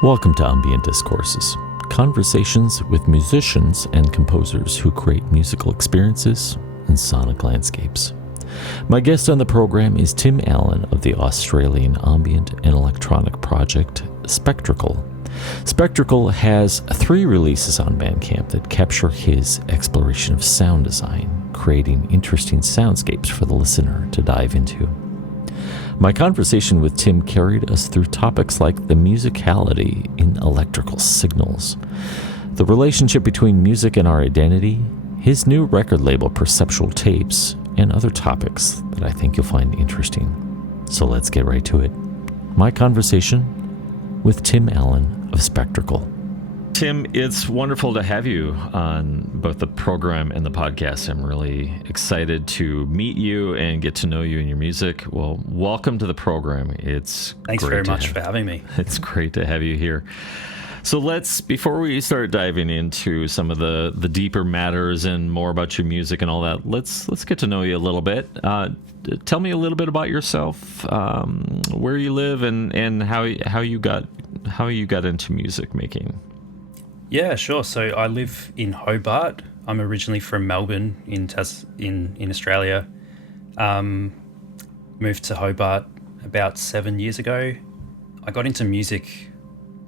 Welcome to Ambient Discourses, conversations with musicians and composers who create musical experiences and sonic landscapes. My guest on the program is Tim Allen of the Australian ambient and electronic project Spectrical. Spectrical has 3 releases on Bandcamp that capture his exploration of sound design, creating interesting soundscapes for the listener to dive into. My conversation with Tim carried us through topics like the musicality in electrical signals, the relationship between music and our identity, his new record label Perceptual Tapes, and other topics that I think you'll find interesting. So let's get right to it. My conversation with Tim Allen of Spectrical. Tim, it's wonderful to have you on both the program and the podcast. I'm really excited to meet you and get to know you and your music. Well, welcome to the program. Thanks very much for having me. It's great to have you here. So before we start diving into some of the deeper matters and more about your music and all that, let's get to know you a little bit. Tell me a little bit about yourself, where you live, and how you got into music making. Yeah, sure. So I live in Hobart. I'm originally from Melbourne in Australia. Moved to Hobart about 7 years ago. I got into music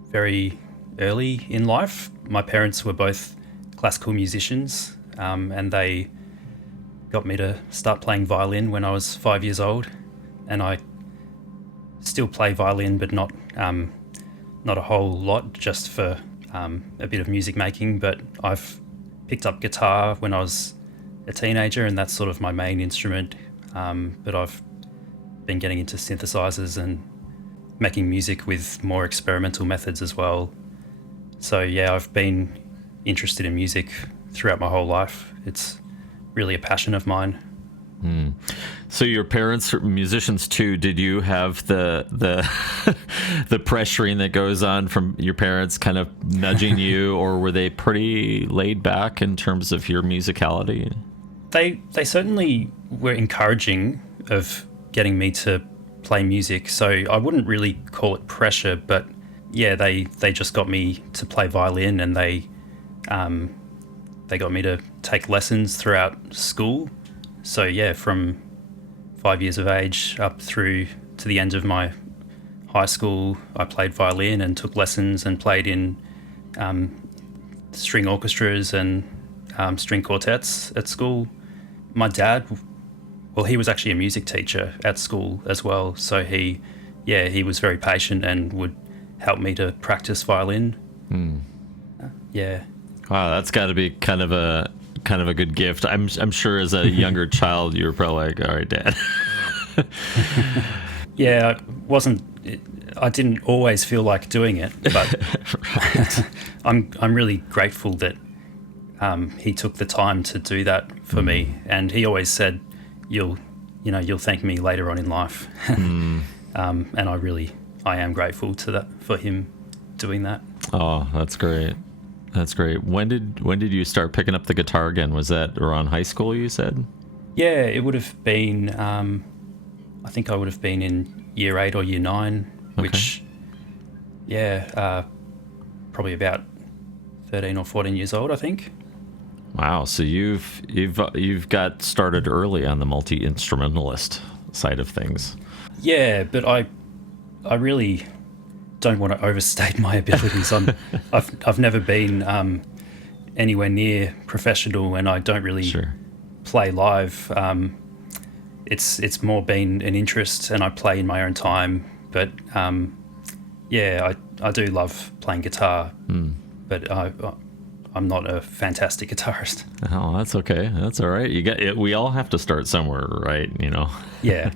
very early in life. My parents were both classical musicians, and they got me to start playing violin when I was 5 years old. And I still play violin, but not a whole lot, just for a bit of music making. But I've picked up guitar when I was a teenager, and that's sort of my main instrument. But I've been getting into synthesizers and making music with more experimental methods as well. So yeah, I've been interested in music throughout my whole life. It's really a passion of mine. So your parents are musicians too. Did you have the the pressuring that goes on from your parents kind of nudging you, or were they pretty laid back in terms of your musicality? They certainly were encouraging of getting me to play music. So I wouldn't really call it pressure, but yeah, they just got me to play violin, and they got me to take lessons throughout school. So yeah, from 5 years of age up through to the end of my high school, I played violin and took lessons and played in string orchestras and string quartets at school. My dad, well, he was actually a music teacher at school as well. So he was very patient and would help me to practice violin. Yeah. Wow, that's got to be kind of a good gift. I'm sure as a younger child, you were probably like, all right, Dad. Yeah, I didn't always feel like doing it, but right. I'm really grateful that he took the time to do that for me. And he always said, you'll thank me later on in life. And I am grateful to that, for him doing that. Oh, that's great. That's great. When did you start picking up the guitar again? Was that around high school, you said? Yeah, it would have been, I think I would have been in year 8 or year 9, which, probably about 13 or 14 years old, I think. Wow. So you've got started early on the multi-instrumentalist side of things. Yeah, but I really don't want to overstate my abilities. I've never been anywhere near professional, and I don't really play live. It's more been an interest, and I play in my own time. But I do love playing guitar, but I'm not a fantastic guitarist. Oh, that's okay. That's all right. We all have to start somewhere, right? Yeah.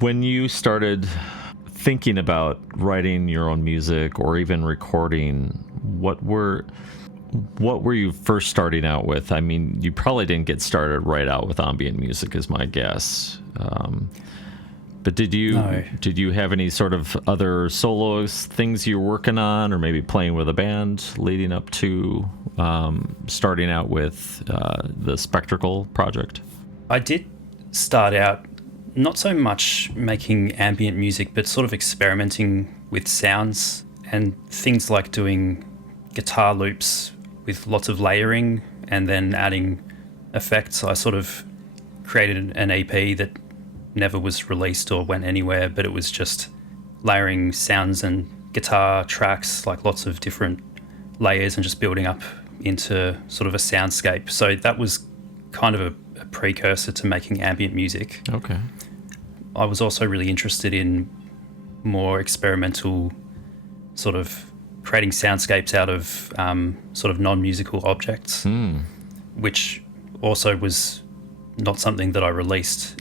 When you started thinking about writing your own music or even recording, what were you first starting out with? I mean, you probably didn't get started right out with ambient music, is my guess. But did you have any sort of other solo things you were working on, or maybe playing with a band leading up to starting out with the Spectrical project? I did start out not so much making ambient music, but sort of experimenting with sounds and things like doing guitar loops with lots of layering and then adding effects. I sort of created an EP that never was released or went anywhere, but it was just layering sounds and guitar tracks, like lots of different layers, and just building up into sort of a soundscape. So that was kind of a precursor to making ambient music. Okay. I was also really interested in more experimental sort of creating soundscapes out of sort of non-musical objects, which also was not something that I released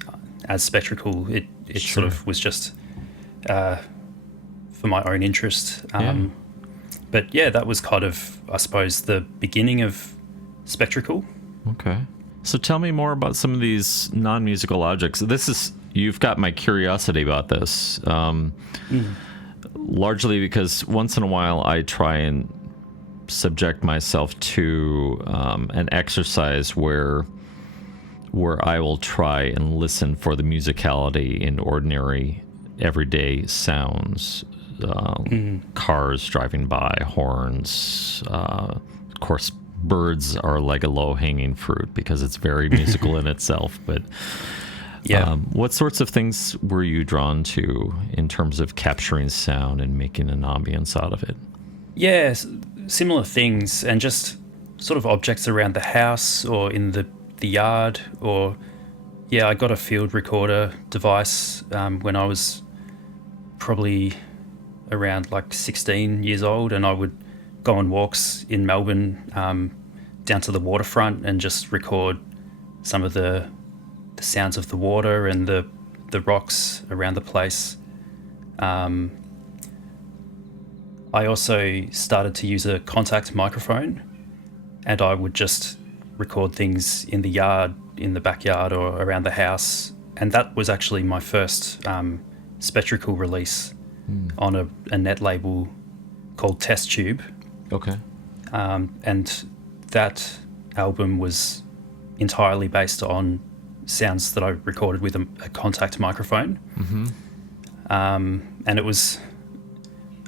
as Spectrical. It sort of was just for my own interest. But yeah, that was kind of, I suppose, the beginning of Spectrical. Okay. So tell me more about some of these non-musical objects. You've got my curiosity about this. Largely because once in a while I try and subject myself to an exercise where I will try and listen for the musicality in ordinary everyday sounds. Cars driving by, horns, of course birds are like a low-hanging fruit because it's very musical in itself. But what sorts of things were you drawn to in terms of capturing sound and making an ambience out of it? Yeah, similar things, and just sort of objects around the house or in the yard. Or I got a field recorder device when I was probably around like 16 years old, and I would go on walks in Melbourne down to the waterfront and just record some of the sounds of the water and the rocks around the place. I also started to use a contact microphone, and I would just record things in the yard, in the backyard or around the house. And that was actually my first Spectrical release on a net label called Test Tube. Okay. And that album was entirely based on sounds that I recorded with a contact microphone. And it was,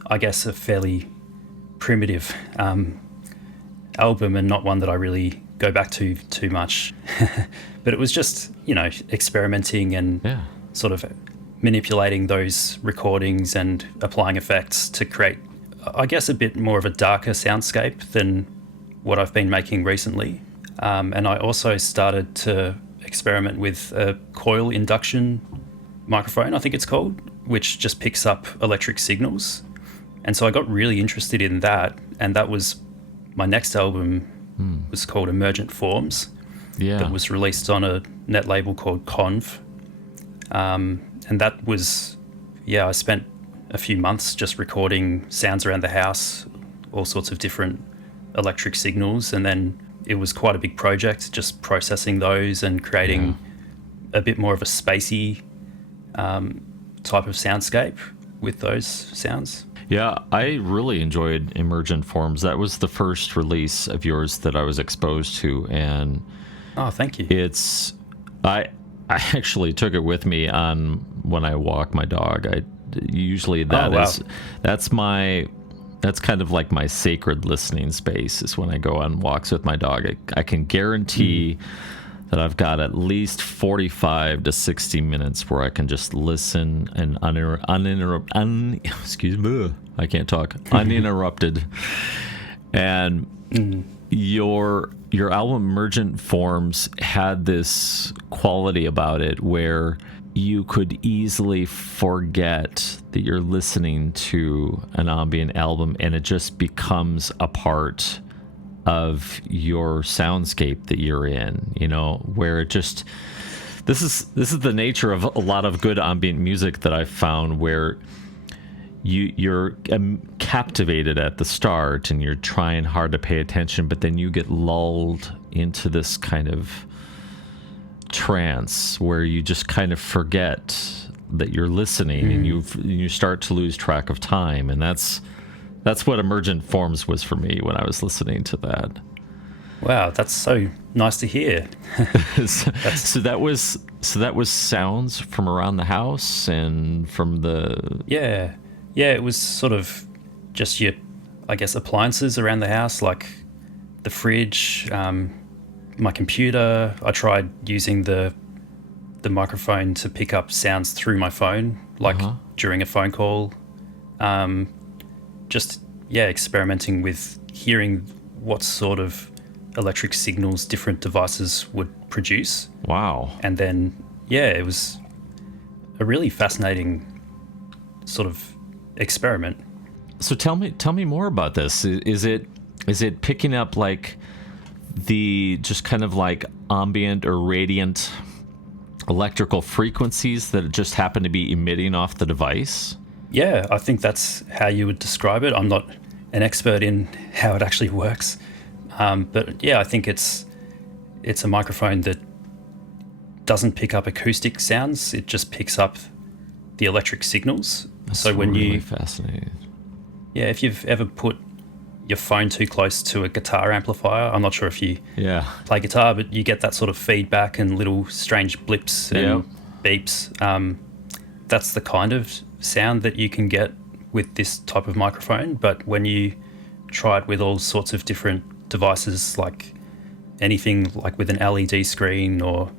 I guess, a fairly primitive album, and not one that I really go back to too much. But it was just, experimenting and sort of manipulating those recordings and applying effects to create, I guess, a bit more of a darker soundscape than what I've been making recently. And I also started to experiment with a coil induction microphone, I think it's called, which just picks up electric signals. And so I got really interested in that, and that was my next album. Was called Emergent Forms. That was released on a net label called Conv. And that was, I spent a few months just recording sounds around the house, all sorts of different electric signals, and then it was quite a big project, just processing those and creating a bit more of a spacey type of soundscape with those sounds. Yeah, I really enjoyed Emergent Forms. That was the first release of yours that I was exposed to, and thank you. I actually took it with me on when I walk my dog. That's kind of like my sacred listening space, is when I go on walks with my dog. I can guarantee that I've got at least 45 to 60 minutes where I can just listen and uninterrupted. And your album Emergent Forms had this quality about it where you could easily forget that you're listening to an ambient album, and it just becomes a part of your soundscape that you're in, where it just, this is the nature of a lot of good ambient music that I've found, where you're captivated at the start and you're trying hard to pay attention, but then you get lulled into this kind of trance where you just kind of forget that you're listening, and you start to lose track of time. And that's what Emergent Forms was for me when I was listening to that. Wow, that's so nice to hear. So that was sounds from around the house and from the... Yeah, it was sort of just your, I guess, appliances around the house, like the fridge, my computer. I tried using the microphone to pick up sounds through my phone, like during a phone call. Experimenting with hearing what sort of electric signals different devices would produce. Wow. And then, it was a really fascinating sort of experiment. So tell me more about this. Is it picking up like the just kind of like ambient or radiant electrical frequencies that just happen to be emitting off the device? Yeah, I think that's how you would describe it. I'm not an expert in how it actually works. But yeah, I think it's a microphone that doesn't pick up acoustic sounds. It just picks up the electric signals. That's really fascinating. Yeah, if you've ever put your phone too close to a guitar amplifier, I'm not sure if you play guitar, but you get that sort of feedback and little strange blips and beeps. That's the kind of sound that you can get with this type of microphone. But when you try it with all sorts of different devices, like anything like with an LED screen or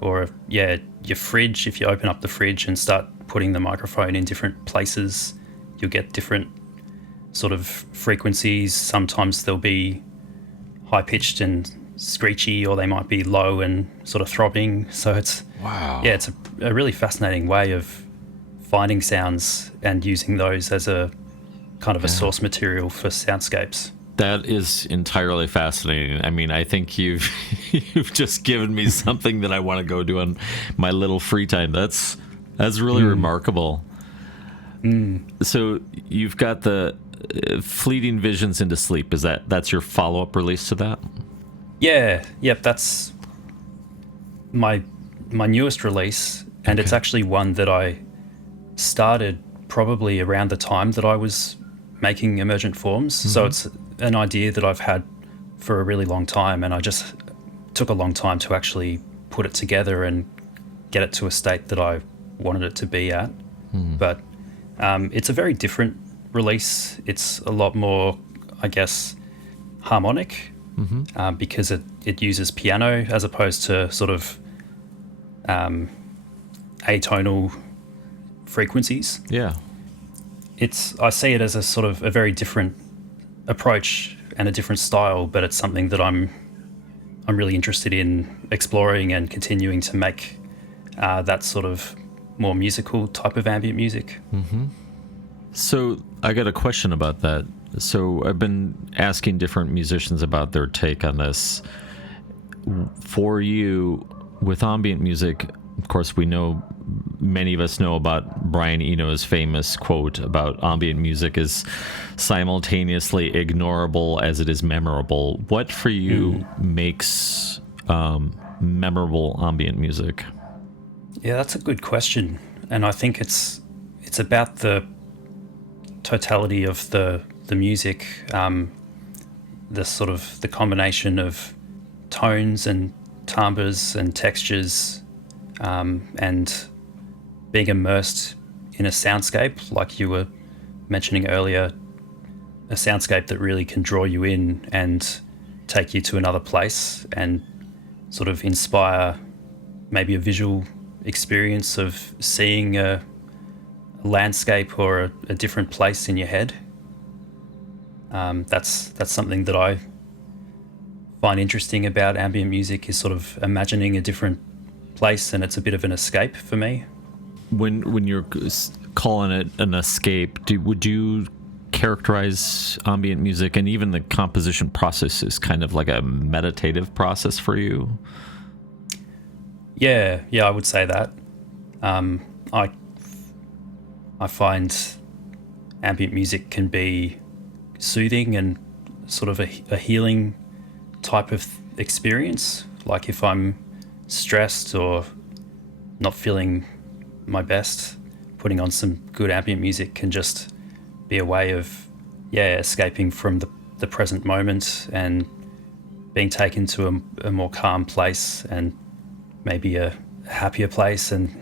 your fridge, if you open up the fridge and start putting the microphone in different places, you'll get different sort of frequencies. Sometimes they'll be high-pitched and screechy, or they might be low and sort of throbbing. So it's it's a really fascinating way of finding sounds and using those as a kind of a source material for soundscapes. That is entirely fascinating. I mean, I think you've just given me something that I want to go do on my little free time. That's really remarkable. So you've got the Fleeting Visions into Sleep. That's your follow-up release to that? Yeah. Yep. That's my newest release, and it's actually one that I started probably around the time that I was making Emergent Forms. So it's an idea that I've had for a really long time, and I just took a long time to actually put it together and get it to a state that I wanted it to be at. But it's a very different release. It's a lot more, I guess, harmonic, because it uses piano as opposed to sort of atonal frequencies. Yeah. I see it as a sort of a very different approach and a different style, but it's something that I'm really interested in exploring and continuing to make that sort of more musical type of ambient music. So I got a question about that. So I've been asking different musicians about their take on this. For you, with ambient music, of course, many of us know about Brian Eno's famous quote about ambient music is simultaneously ignorable as it is memorable. What for you makes memorable ambient music? Yeah, that's a good question. And I think it's about the totality of the music, the sort of the combination of tones and timbres and textures, and being immersed in a soundscape, like you were mentioning earlier, a soundscape that really can draw you in and take you to another place and sort of inspire maybe a visual experience of seeing a landscape or a different place in your head. That's something that I find interesting about ambient music, is sort of imagining a different place, and it's a bit of an escape for me. When you're calling it an escape, would you characterize ambient music and even the composition process as kind of like a meditative process for you? Yeah, I would say that. I find ambient music can be soothing and sort of a healing type of experience. Like if I'm stressed or not feeling my best, putting on some good ambient music can just be a way of escaping from the present moment and being taken to a more calm place and maybe a happier place. And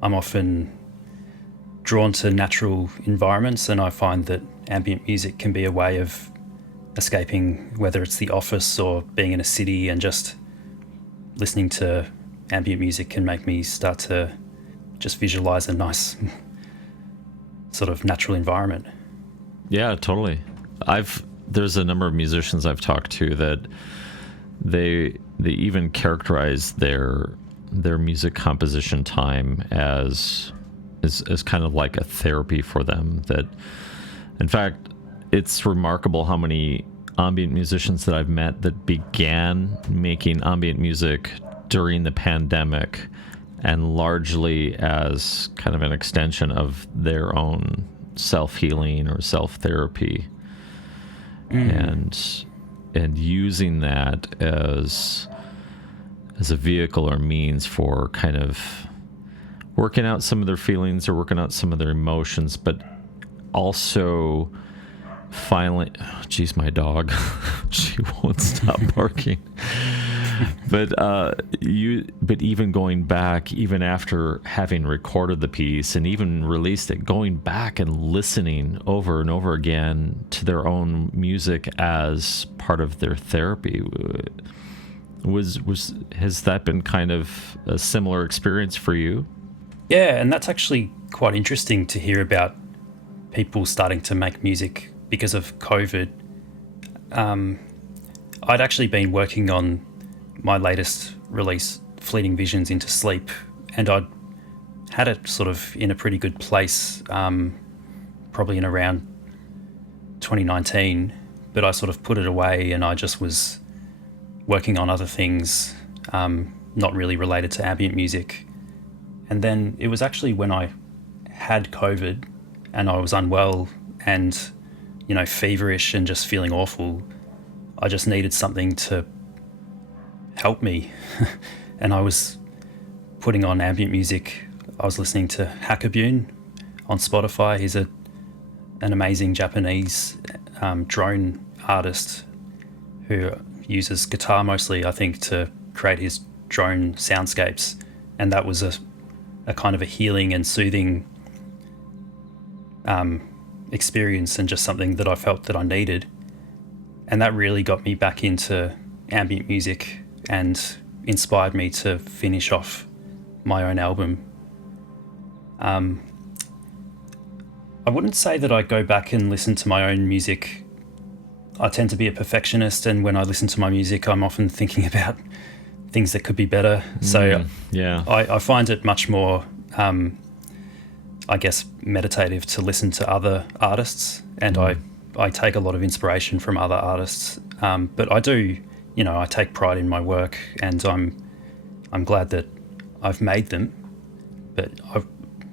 I'm often drawn to natural environments, and I find that ambient music can be a way of escaping, whether it's the office or being in a city, and just listening to ambient music can make me start to just visualize a nice sort of natural environment. Yeah, totally. There's a number of musicians I've talked to that they even characterize their music composition time as kind of like a therapy for them. That, in fact, it's remarkable how many ambient musicians that I've met that began making ambient music during the pandemic, and largely as kind of an extension of their own self-healing or self-therapy, and using that as a vehicle or means for kind of working out some of their feelings or working out some of their emotions, but also finally, geez, my dog, she won't stop barking. But even going back, even after having recorded the piece and even released it, going back and listening over and over again to their own music as part of their therapy, has that been kind of a similar experience for you? Yeah, and that's actually quite interesting to hear about people starting to make music because of COVID. I'd actually been working on my latest release, Fleeting Visions into Sleep, and I'd had it sort of in a pretty good place, probably in around 2019, but I sort of put it away and I just was working on other things, not really related to ambient music. And then it was actually when I had COVID and I was unwell and, feverish and just feeling awful, I just needed something to help me. And I was putting on ambient music. I was listening to Hackabune on Spotify. He's an amazing Japanese drone artist who uses guitar mostly, I think, to create his drone soundscapes. And that was a kind of a healing and soothing experience, and just something that I felt that I needed. And that really got me back into ambient music and inspired me to finish off my own album. I wouldn't say that I go back and listen to my own music. I tend to be a perfectionist, and when I listen to my music, I'm often thinking about things that could be better. So yeah, I find it much more, meditative to listen to other artists, and I take a lot of inspiration from other artists. But I do, I take pride in my work, and I'm glad that I've made them, but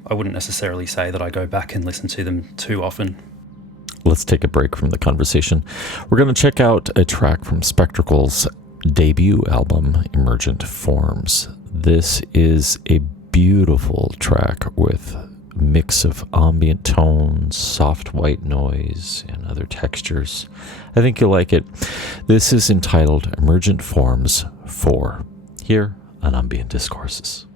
I wouldn't necessarily say that I go back and listen to them too often. Let's take a break from the conversation. We're going to check out a track from Spectracal's debut album, Emergent Forms. This is a beautiful track with a mix of ambient tones, soft white noise, and other textures. I think you'll like it. This is entitled Emergent Forms 4, here on Ambient Discourses.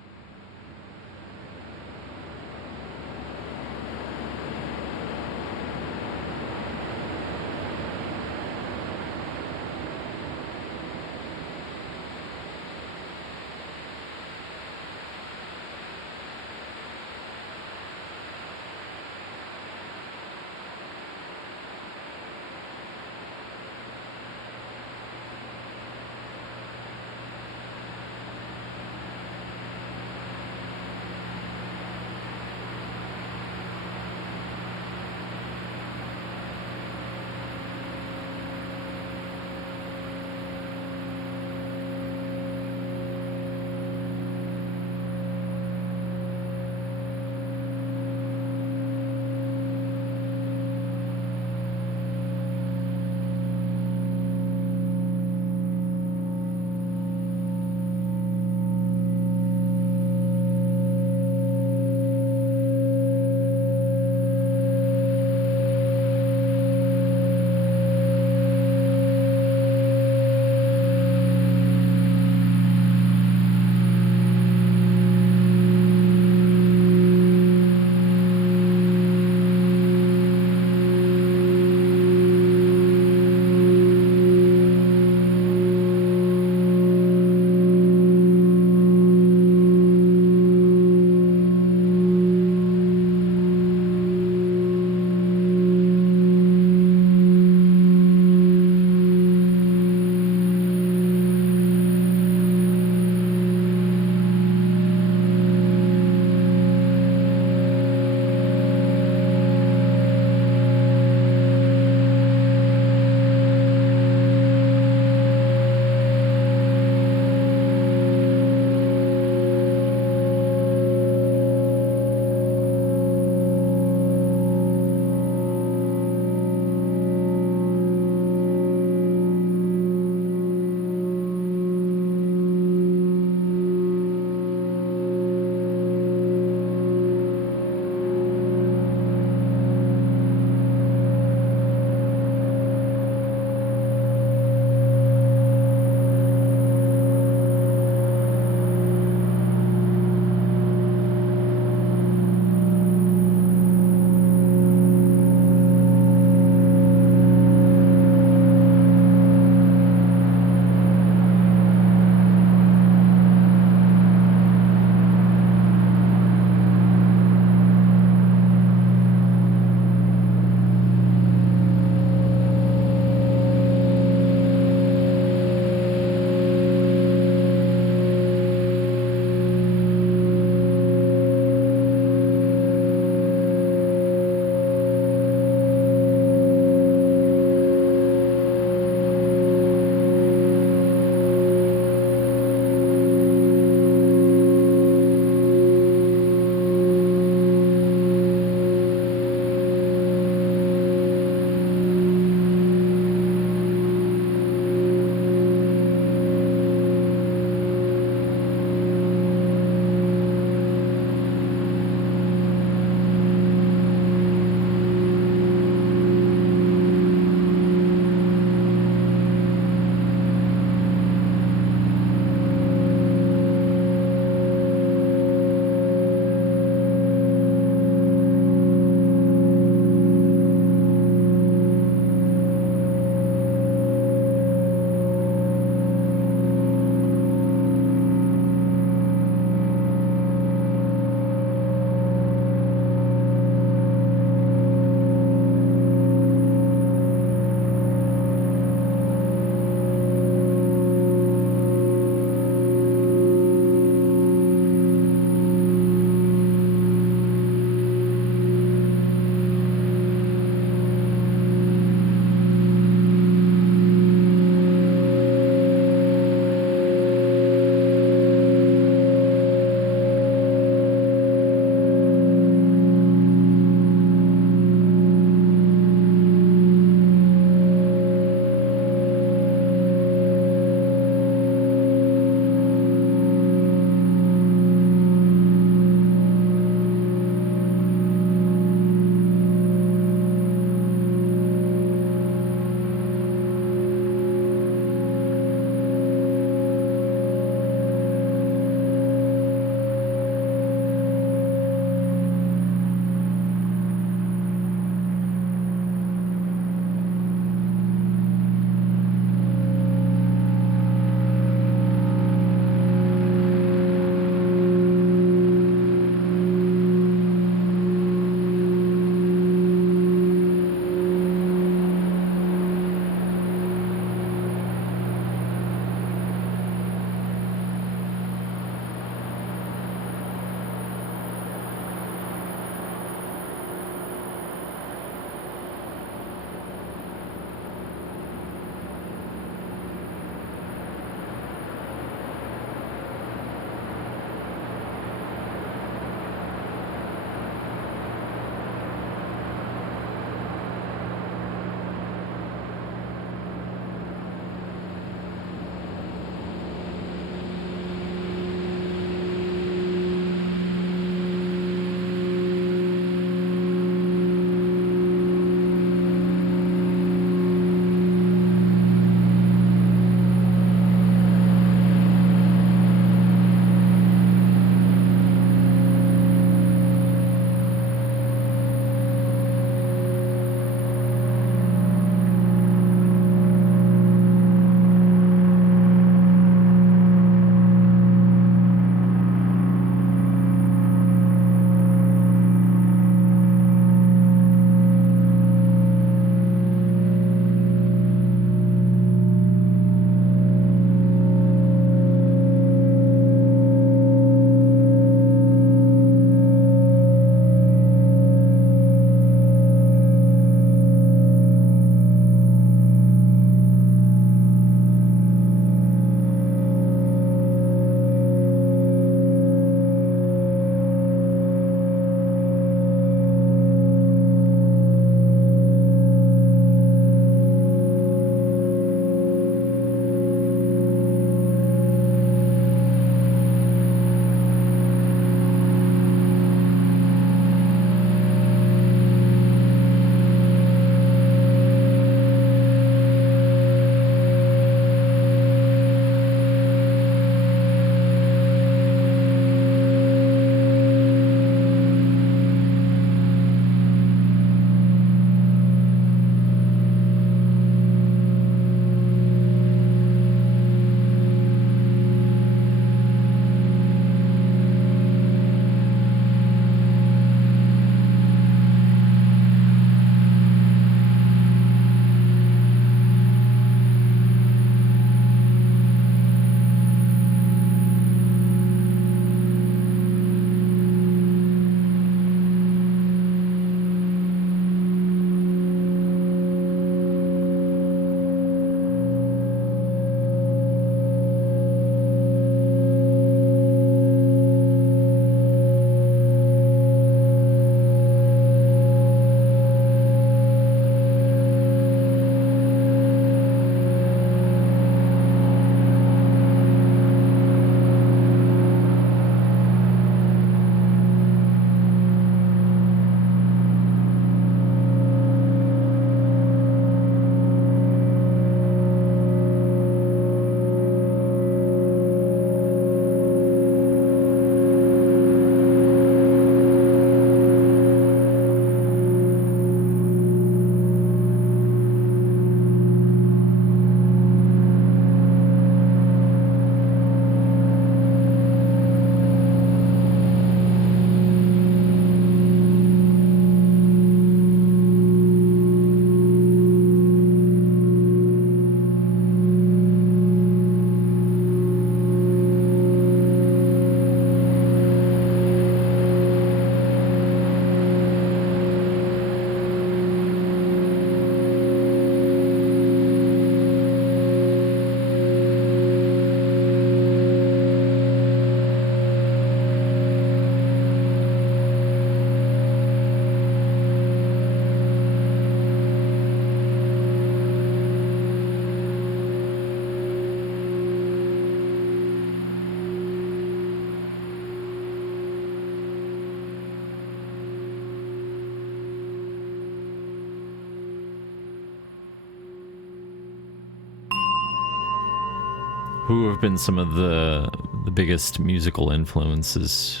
who have been some of the biggest musical influences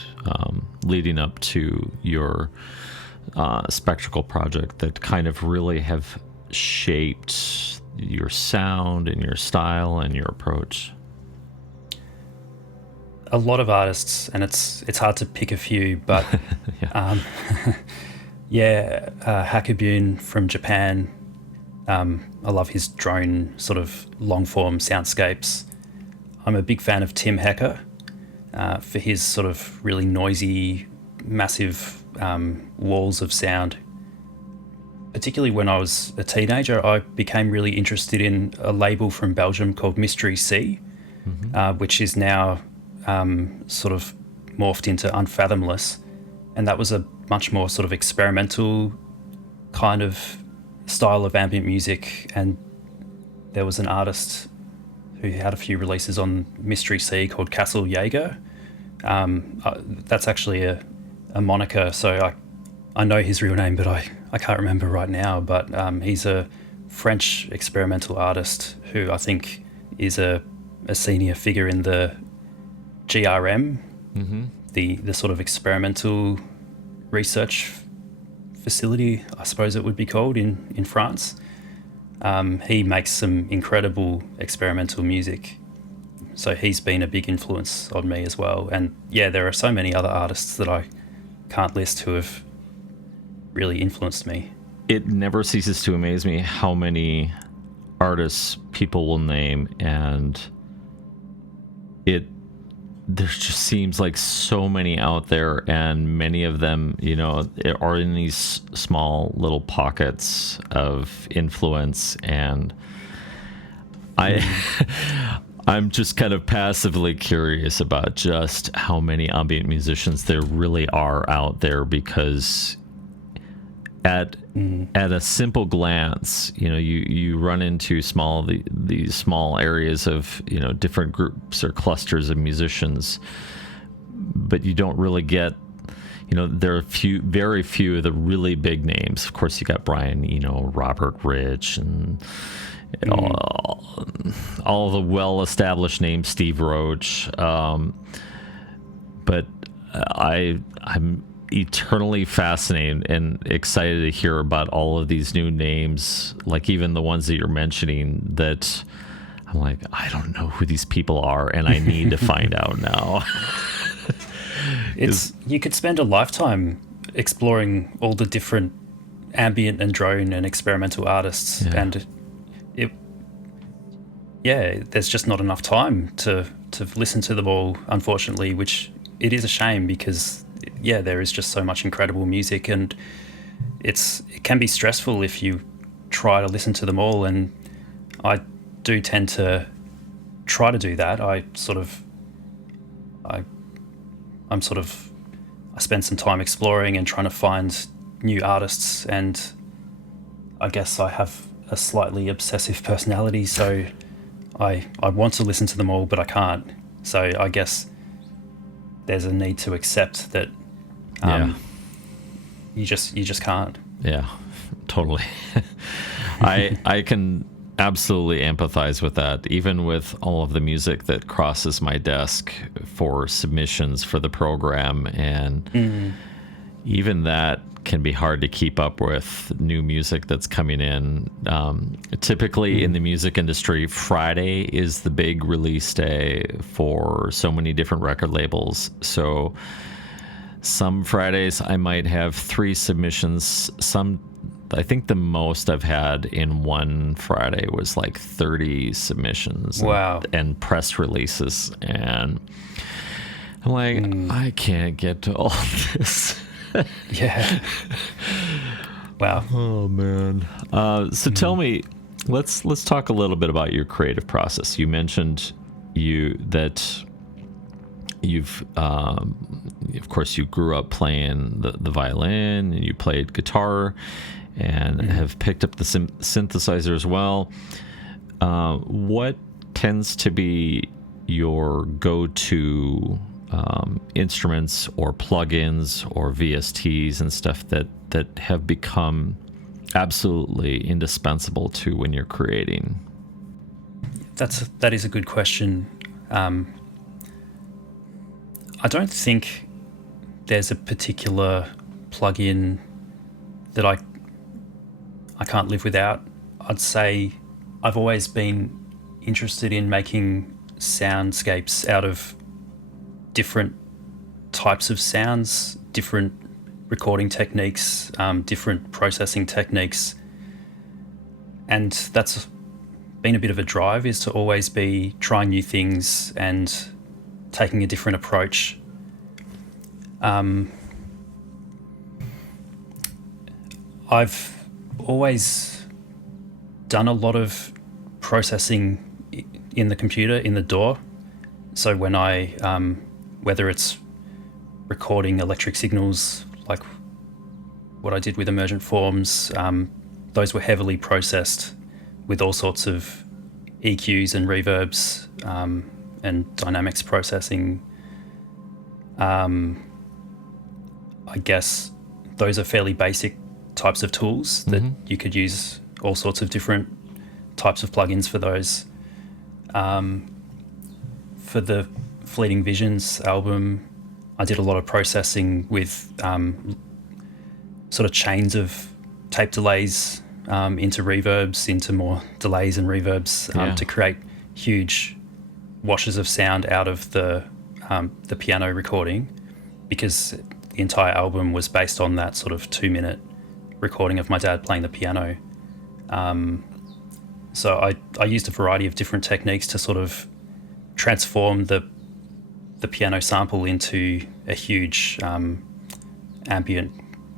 leading up to your Spectrical project that kind of really have shaped your sound and your style and your approach? A lot of artists, and it's hard to pick a few, but Hakabune from Japan. I love his drone sort of long form soundscapes. I'm a big fan of Tim Hecker for his sort of really noisy, massive walls of sound. Particularly when I was a teenager, I became really interested in a label from Belgium called Mystery C, which is now sort of morphed into Unfathomless. And that was a much more sort of experimental kind of style of ambient music. And there was an artist who had a few releases on Mystery C called Castle Jaeger. That's actually a moniker, so I know his real name, but I can't remember right now. But he's a French experimental artist who I think is a senior figure in the GRM, the sort of experimental research facility, I suppose it would be called, in France. He makes some incredible experimental music. So he's been a big influence on me as well. And yeah, there are so many other artists that I can't list who have really influenced me. It never ceases to amaze me how many artists people will name, and there just seems like so many out there, and many of them, are in these small little pockets of influence. And I'm just kind of passively curious about just how many ambient musicians there really are out there, because at a simple glance, you run into these small areas of, different groups or clusters of musicians, but you don't really get, there are very few of the really big names. Of course, you got Brian Eno, Robert Rich, and all the well-established names, Steve Roach. But I'm eternally fascinated and excited to hear about all of these new names, like even the ones that you're mentioning, that I'm like, I don't know who these people are, and I need to find out now. You could spend a lifetime exploring all the different ambient and drone and experimental artists, and there's just not enough time to listen to them all, unfortunately, which it is a shame, because there is just so much incredible music, and it can be stressful if you try to listen to them all. And I do tend to try to do that. I spend some time exploring and trying to find new artists, and I guess I have a slightly obsessive personality, so I want to listen to them all, but I can't. So I guess there's a need to accept that you just can't. Yeah, totally. I can absolutely empathize with that, even with all of the music that crosses my desk for submissions for the program, and even that can be hard to keep up with new music that's coming in. Typically in the music industry, Friday is the big release day for so many different record labels. So some Fridays I might have 3 submissions. I think the most I've had in one Friday was like 30 submissions. Wow. And press releases. And I'm like, I can't get to all this. Yeah. Wow. Oh man. So tell me, let's talk a little bit about your creative process. You mentioned that you've of course you grew up playing the violin, and you played guitar, and have picked up the synthesizer as well. What tends to be your go-to instruments or plugins or VSTs and stuff that have become absolutely indispensable to when you're creating? That is a good question. I don't think there's a particular plugin that I can't live without. I'd say I've always been interested in making soundscapes out of different types of sounds, different recording techniques, different processing techniques. And that's been a bit of a drive, is to always be trying new things and taking a different approach. I've always done a lot of processing in the computer, in the DAW. So when I, whether it's recording electric signals, like what I did with Emergent Forms, those were heavily processed with all sorts of EQs and reverbs and dynamics processing. I guess those are fairly basic types of tools that you could use all sorts of different types of plugins for those. For the Fleeting Visions album, I did a lot of processing with sort of chains of tape delays into reverbs, into more delays and reverbs to create huge washes of sound out of the piano recording, because the entire album was based on that sort of 2-minute recording of my dad playing the piano. So I used a variety of different techniques to sort of transform the piano sample into a huge ambient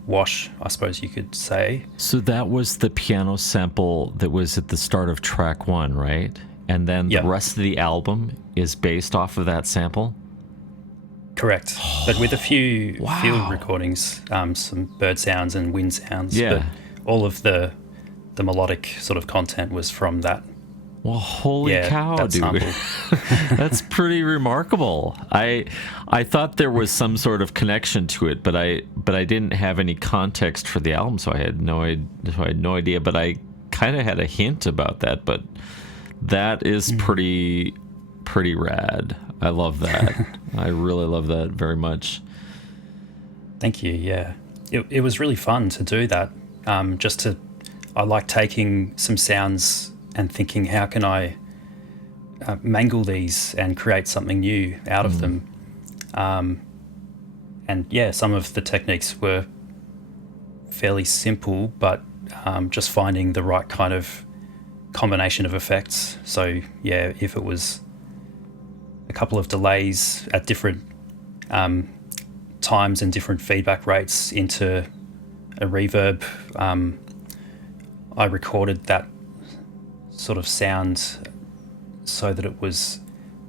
wash, I suppose you could say. So that was the piano sample that was at the start of track 1, right? And then the rest of the album is based off of that sample? Correct. But with a few field recordings, some bird sounds and wind sounds. Yeah. But all of the melodic sort of content was from that. Well, holy cow, dude. That's pretty remarkable. I thought there was some sort of connection to it, but I didn't have any context for the album, so I had no idea, but I kind of had a hint about that, but that is pretty rad. I love that. I really love that very much. Thank you. Yeah. It was really fun to do that. I like taking some sounds and thinking, how can I mangle these and create something new out of them? And yeah, some of the techniques were fairly simple, but just finding the right kind of combination of effects. So yeah, if it was a couple of delays at different times and different feedback rates into a reverb, I recorded that sort of sound so that it was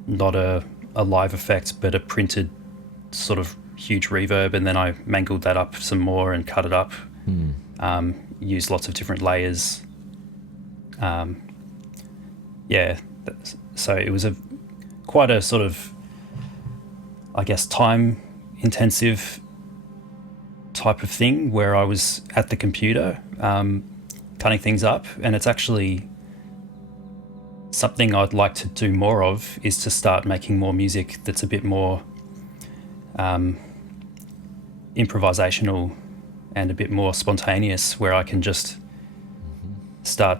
not a live effect but a printed sort of huge reverb, and then I mangled that up some more and cut it up. Used lots of different layers. So it was quite a sort of, I guess, time intensive type of thing where I was at the computer cutting things up, and it's actually something I'd like to do more of, is to start making more music that's a bit more improvisational and a bit more spontaneous, where I can just start,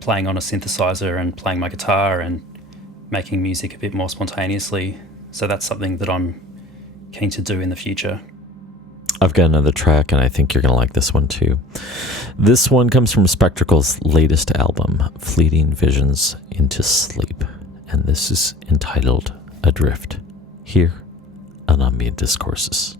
playing on a synthesizer and playing my guitar and making music a bit more spontaneously. So that's something that I'm keen to do in the future. I've got another track, and I think you're going to like this one too. This one comes from Spectracal's latest album, Fleeting Visions into Sleep, and this is entitled Adrift, here on Ambient Discourses.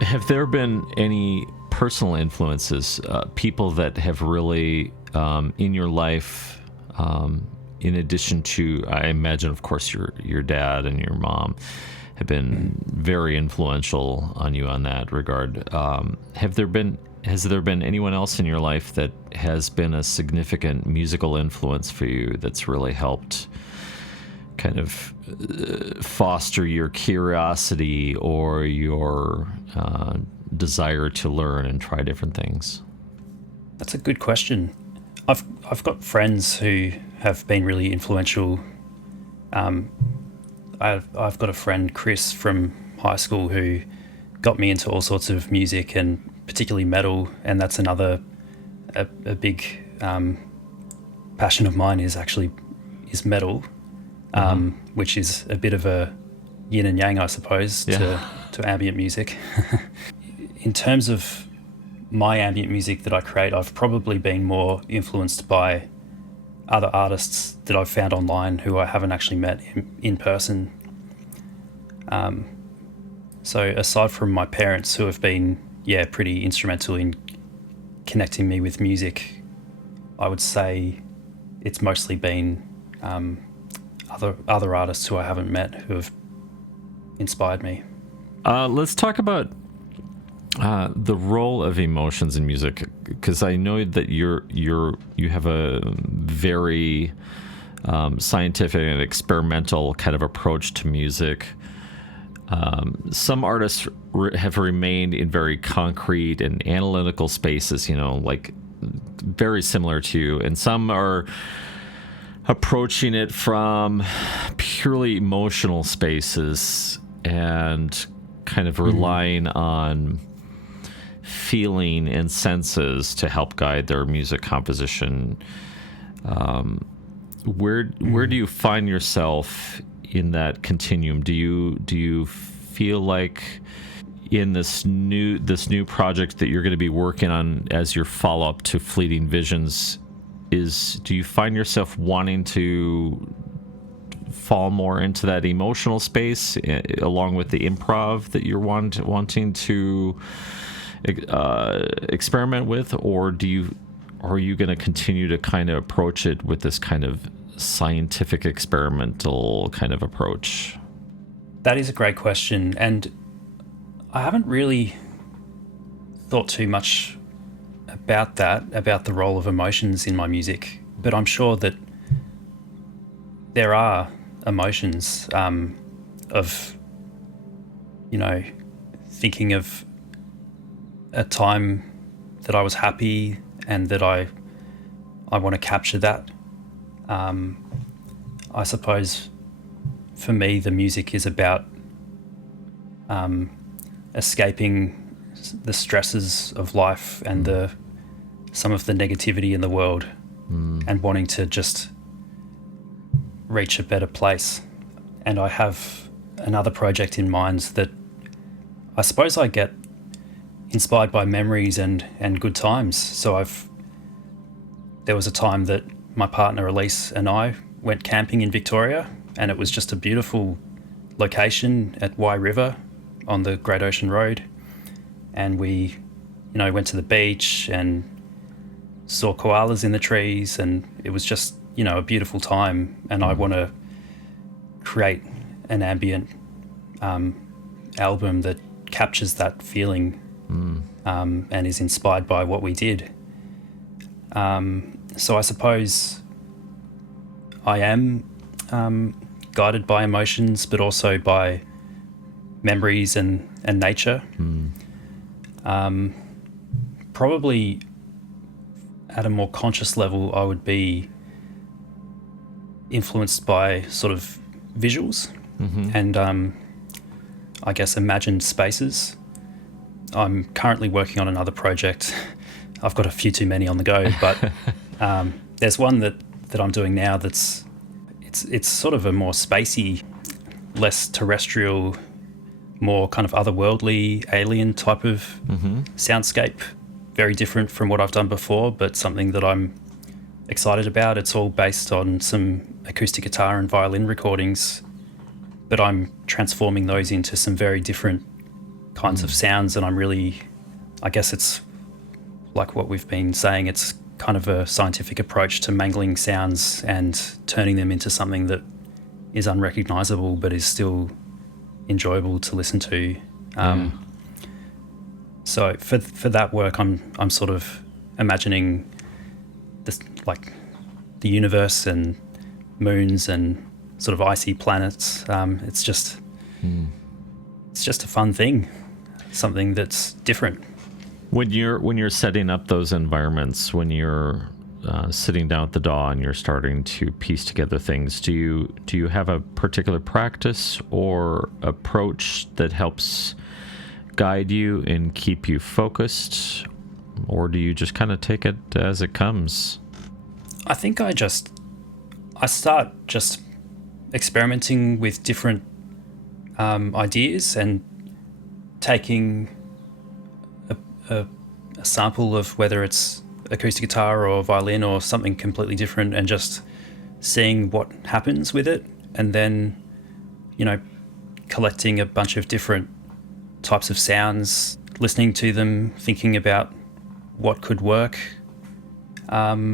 Have there been any personal influences, people that have really, in your life, in addition to, I imagine, of course, your dad and your mom have been very influential on you on that regard. Has there been anyone else in your life that has been a significant musical influence for you that's really helped kind of foster your curiosity or your desire to learn and try different things? That's a good question. I've got friends who have been really influential. I've got a friend, Chris, from high school, who got me into all sorts of music and particularly metal, and that's another a big passion of mine is metal, which is a bit of a yin and yang, I suppose, to ambient music. In terms of my ambient music that I create, I've probably been more influenced by other artists that I've found online who I haven't actually met in person. So aside from my parents, who have been pretty instrumental in connecting me with music, I would say it's mostly been other artists who I haven't met who have inspired me. Let's talk about the role of emotions in music, because I know that you have a very scientific and experimental kind of approach to music. Some artists have remained in very concrete and analytical spaces, like very similar to you, and some are approaching it from purely emotional spaces and kind of relying on feeling and senses to help guide their music composition. Where do you find yourself in that continuum? Do you feel like in this new project that you're going to be working on as your follow-up to Fleeting Visions, do you find yourself wanting to fall more into that emotional space along with the improv that you're wanting to experiment with, or are you going to continue to kind of approach it with this kind of scientific experimental kind of approach? That is a great question, and I haven't really thought too much about the role of emotions in my music, but I'm sure that there are emotions of, thinking of a time that I was happy and that I want to capture that. I suppose for me, the music is about escaping the stresses of life and some of the negativity in the world, and wanting to just reach a better place. And I have another project in mind that I suppose I get inspired by memories and good times. So there was a time that my partner Elise and I went camping in Victoria, and it was just a beautiful location at Wye River on the Great Ocean Road. And we, went to the beach and saw koalas in the trees, and it was just, a beautiful time. And I want to create an ambient album that captures that feeling and is inspired by what we did. So I suppose I am guided by emotions, but also by memories and nature. Probably at a more conscious level, I would be influenced by sort of visuals and I guess imagined spaces. I'm currently working on another project. I've got a few too many on the go, but there's one that I'm doing now that's it's sort of a more spacey, less terrestrial, more kind of otherworldly, alien type of soundscape. Very different from what I've done before, but something that I'm excited about. It's all based on some acoustic guitar and violin recordings, but I'm transforming those into some very different kinds of sounds, and I guess it's like what we've been saying, it's kind of a scientific approach to mangling sounds and turning them into something that is unrecognizable but is still enjoyable to listen to. So for that work, I'm sort of imagining this, like the universe and moons and sort of icy planets. It's just a fun thing, something that's different. When you're setting up those environments, when you're sitting down at the DAW and you're starting to piece together things, do you have a particular practice or approach that helps guide you and keep you focused, or do you just kind of take it as it comes? I think I start just experimenting with different ideas and taking a sample of whether it's acoustic guitar or violin or something completely different, and just seeing what happens with it, and then collecting a bunch of different types of sounds, listening to them, thinking about what could work. I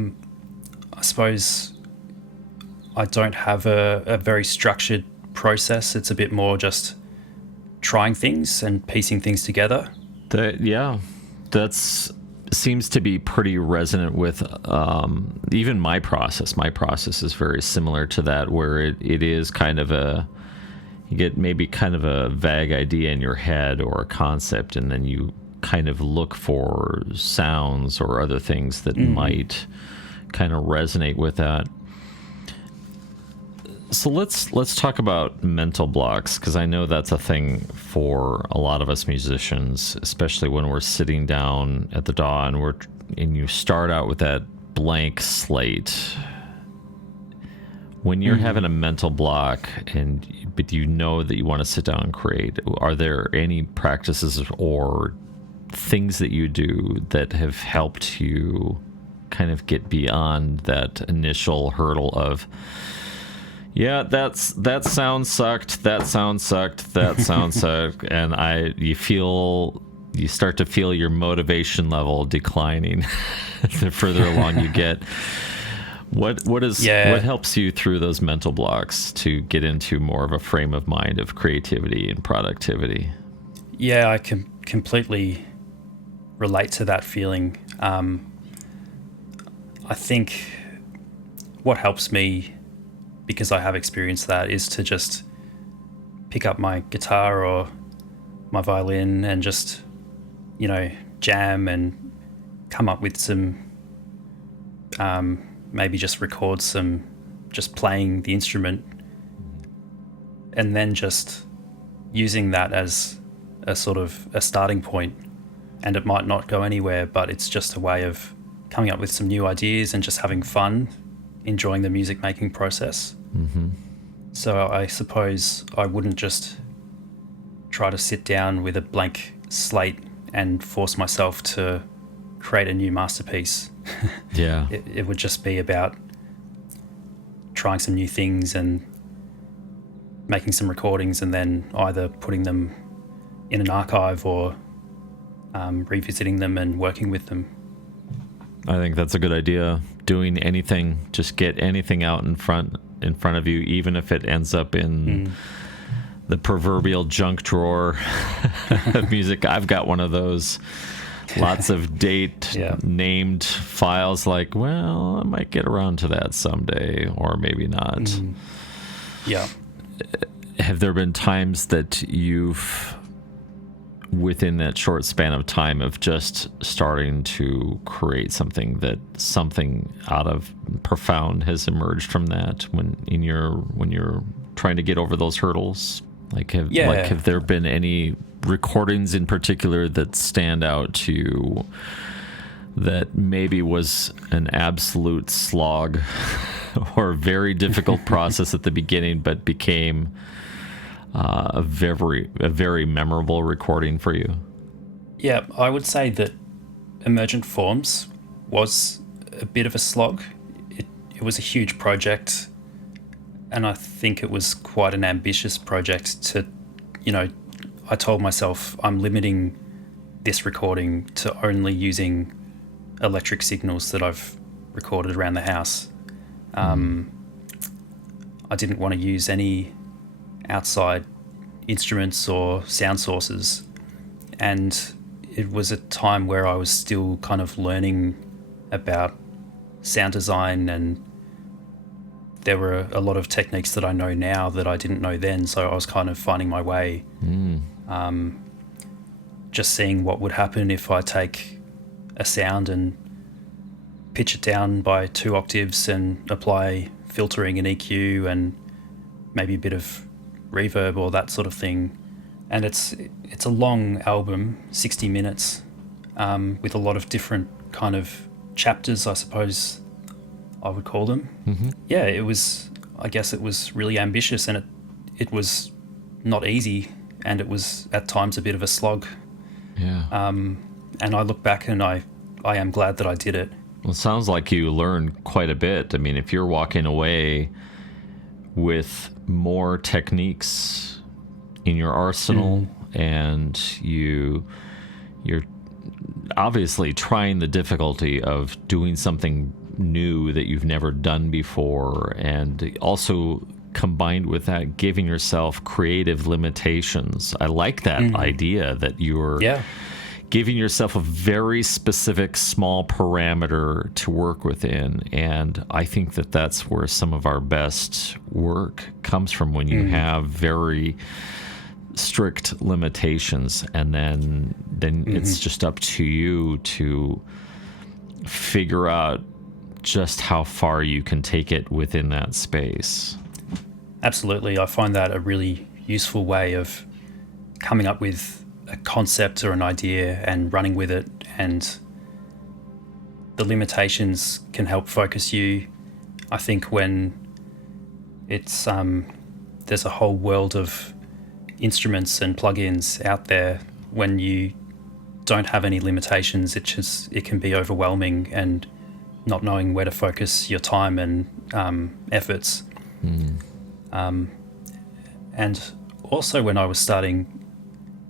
suppose I don't have a very structured process. It's a bit more just trying things and piecing things together. That's seems to be pretty resonant with even my process. My process is very similar to that, where it is kind of you get maybe kind of a vague idea in your head or a concept, and then you kind of look for sounds or other things that might kind of resonate with that. So let's talk about mental blocks, because I know that's a thing for a lot of us musicians, especially when we're sitting down at the DAW and you start out with that blank slate. When you're having a mental block but you know that you want to sit down and create, are there any practices or things that you do that have helped you kind of get beyond that initial hurdle of, yeah, that sound sucked, that sound sucked, that sound sucked, and you start to feel your motivation level declining the further along you get? What helps you through those mental blocks to get into more of a frame of mind of creativity and productivity? Yeah, I can completely relate to that feeling. I think what helps me, because I have experienced that, is to just pick up my guitar or my violin and just, jam and come up with some, maybe just record some, just playing the instrument, and then just using that as a sort of a starting point. And it might not go anywhere, but it's just a way of coming up with some new ideas and just having fun, enjoying the music making process. So I suppose I wouldn't just try to sit down with a blank slate and force myself to create a new masterpiece. Yeah. It would just be about trying some new things and making some recordings, and then either putting them in an archive or revisiting them and working with them. I think that's a good idea. Doing anything, just get anything out in front of you, even if it ends up in the proverbial junk drawer of music. I've got one of those. Lots of named files, like, well, I might get around to that someday, or maybe not. Yeah. Have there been times that you've, within that short span of time of just starting to create something out of profound has emerged from that when you're trying to get over those hurdles? Have there been any recordings in particular that stand out to you that maybe was an absolute slog or a very difficult process at the beginning, but became a very memorable recording for you? Yeah, I would say that Emergent Forms was a bit of a slog. It was a huge project, and I think it was quite an ambitious project to, I told myself I'm limiting this recording to only using electric signals that I've recorded around the house. I didn't want to use any outside instruments or sound sources. And it was a time where I was still kind of learning about sound design, and there were a lot of techniques that I know now that I didn't know then. So I was kind of finding my way, just seeing what would happen if I take a sound and pitch it down by 2 octaves and apply filtering and EQ and maybe a bit of reverb or that sort of thing. And it's a long album, 60 minutes, with a lot of different kind of chapters, I suppose I would call them. Yeah, I guess it was really ambitious, and it was not easy, and it was at times a bit of a slog. Yeah. And I look back and I am glad that I did it. Well, it sounds like you learned quite a bit. I mean, if you're walking away with more techniques in your arsenal, and you're obviously trying the difficulty of doing something new that you've never done before, and also combined with that, giving yourself creative limitations. I like that idea that you're giving yourself a very specific small parameter to work within. And I think that that's where some of our best work comes from, when you have very strict limitations, and then it's just up to you to figure out just how far you can take it within that space. Absolutely. I find that a really useful way of coming up with a concept or an idea and running with it, and the limitations can help focus you. I think when it's there's a whole world of instruments and plugins out there, when you don't have any limitations, it can be overwhelming, and not knowing where to focus your time and efforts. And also when I was starting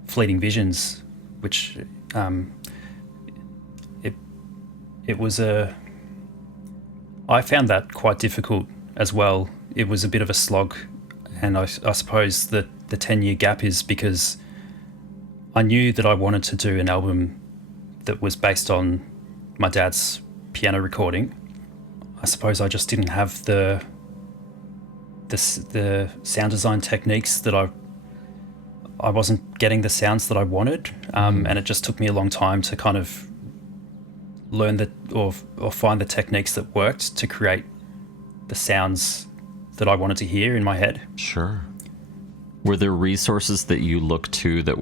Fleeting Visions, which I found that quite difficult as well. It was a bit of a slog, and I suppose that the 10-year gap is because I knew that I wanted to do an album that was based on my dad's piano recording. I suppose I just didn't have the sound design techniques that I wasn't getting the sounds that I wanted, and it just took me a long time to kind of learn that or find the techniques that worked to create the sounds that I wanted to hear in my head. Sure. Were there resources that you looked to that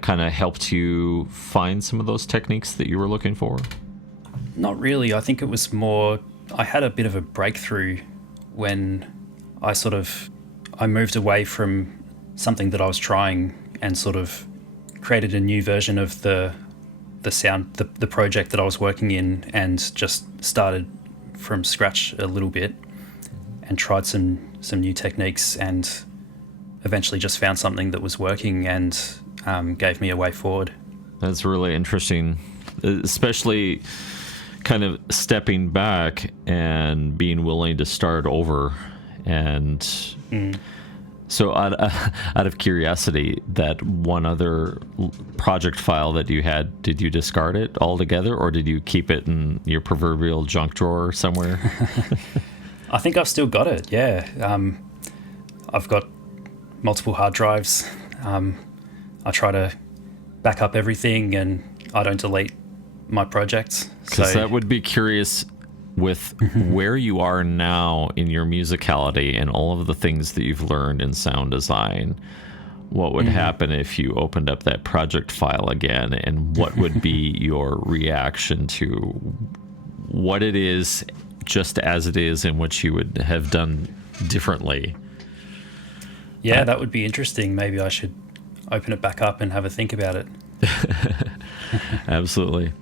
kind of helped you find some of those techniques that you were looking for? Not really. I think it was more, I had a bit of a breakthrough when I moved away from something that I was trying and sort of created a new version of the project that I was working in, and just started from scratch a little bit and tried some new techniques, and eventually just found something that was working and gave me a way forward. That's really interesting, especially kind of stepping back and being willing to start over. And so out of curiosity, that one other project file that you had, did you discard it altogether, or did you keep it in your proverbial junk drawer somewhere? I think I've still got it, yeah. I've got multiple hard drives. I try to back up everything, and I don't delete my projects. Because that would be curious with where you are now in your musicality and all of the things that you've learned in sound design. What would happen if you opened up that project file again, and what would be your reaction to what it is just as it is and what you would have done differently? Yeah, that would be interesting. Maybe I should open it back up and have a think about it. Absolutely.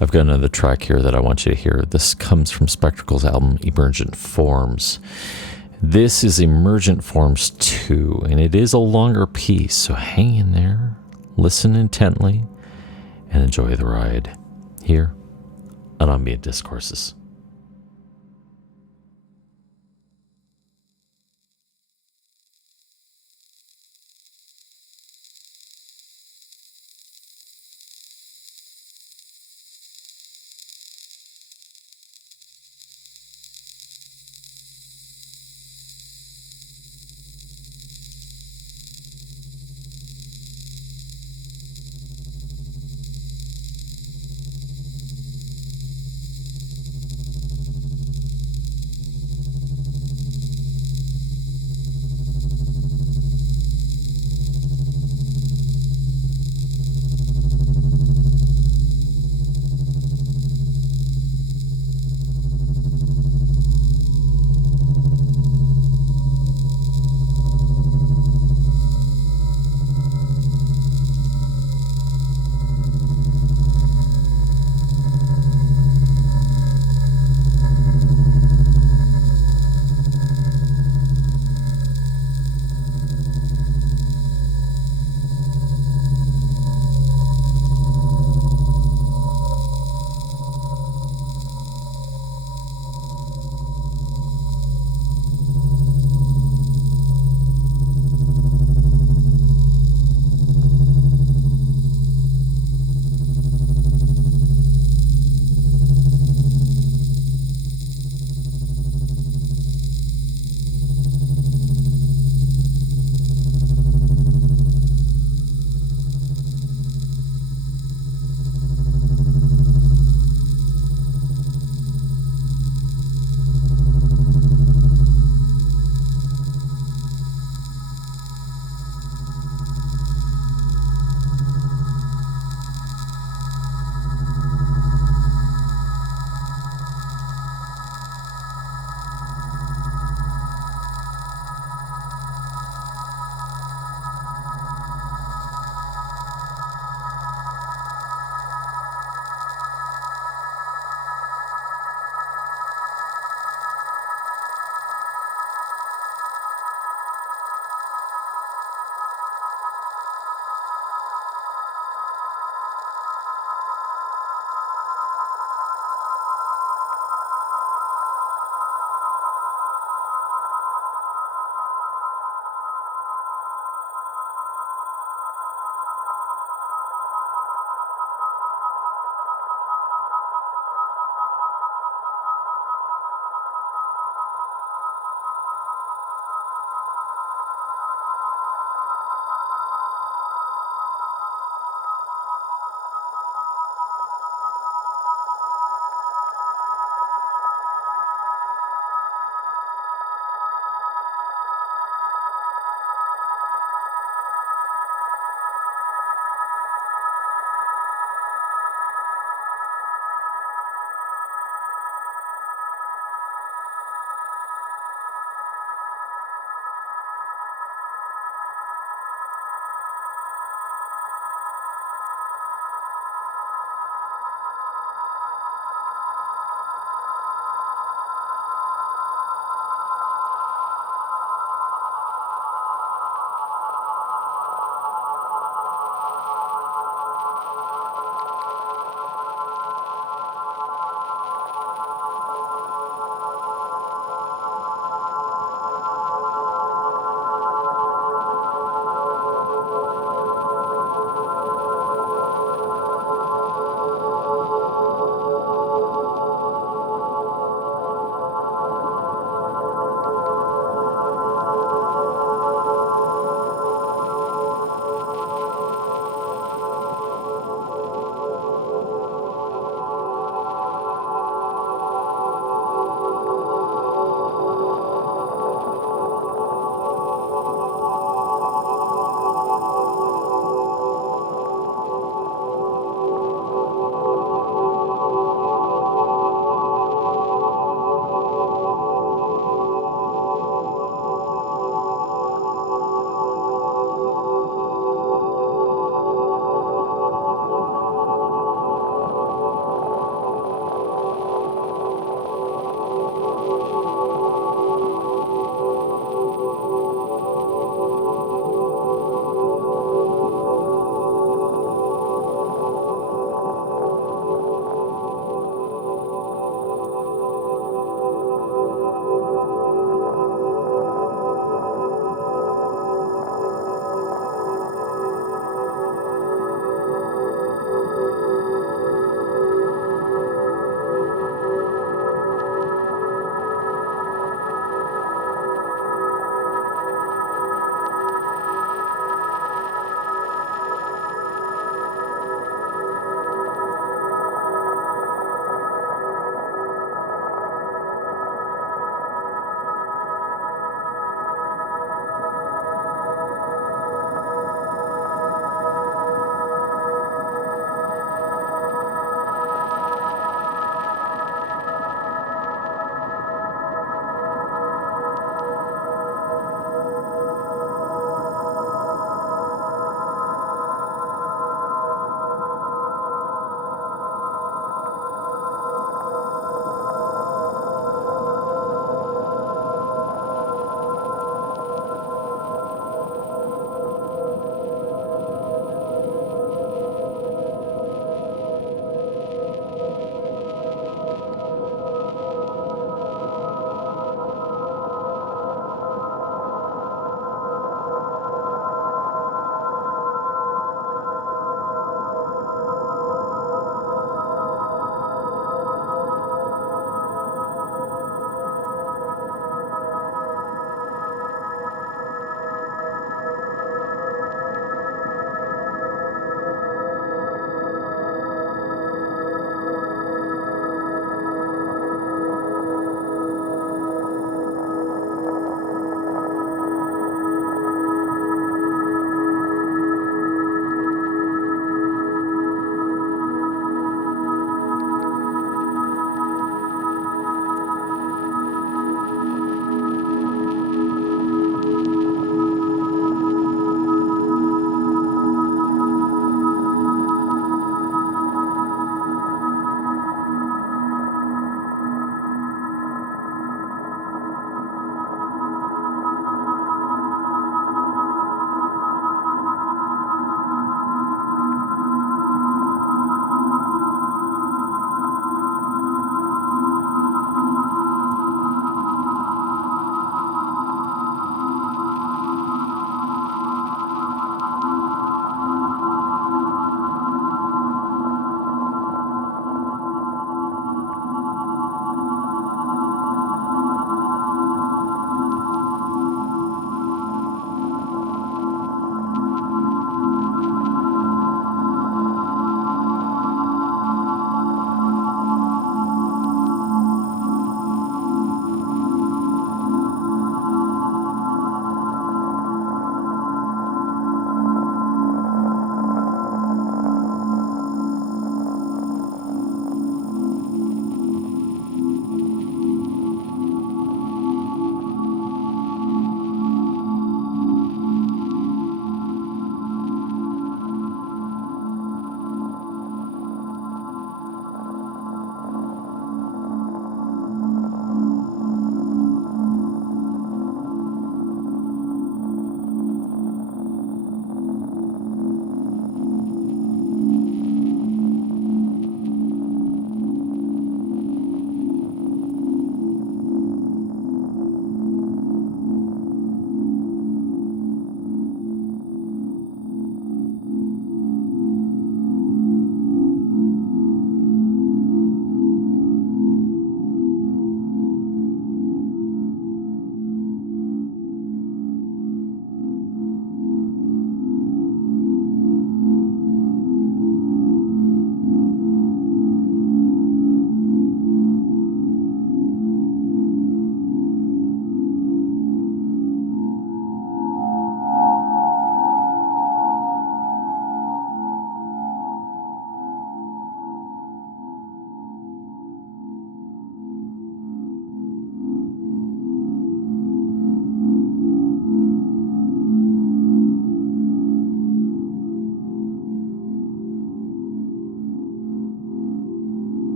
I've got another track here that I want you to hear. This comes from Spectracal's album Emergent Forms. This is Emergent Forms 2, and it is a longer piece, so hang in there, listen intently, and enjoy the ride here on Ambient Discourses.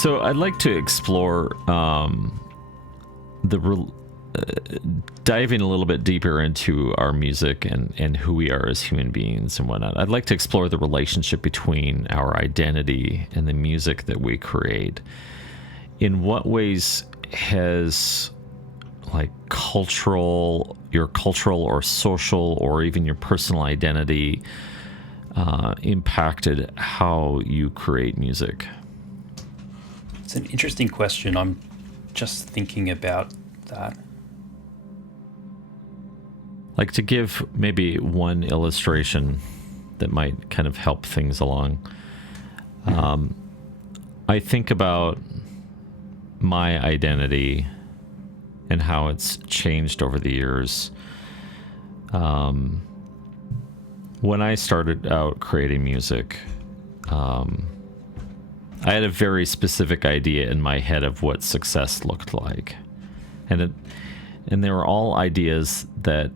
So I'd like to explore diving a little bit deeper into our music and who we are as human beings and whatnot. I'd like to explore the relationship between our identity and the music that we create. In what ways has like your cultural or social or even your personal identity impacted how you create music? It's an interesting question. I'm just thinking about that. Like, to give maybe one illustration that might kind of help things along. I think about my identity and how it's changed over the years. When I started out creating music, I had a very specific idea in my head of what success looked like. And they were all ideas that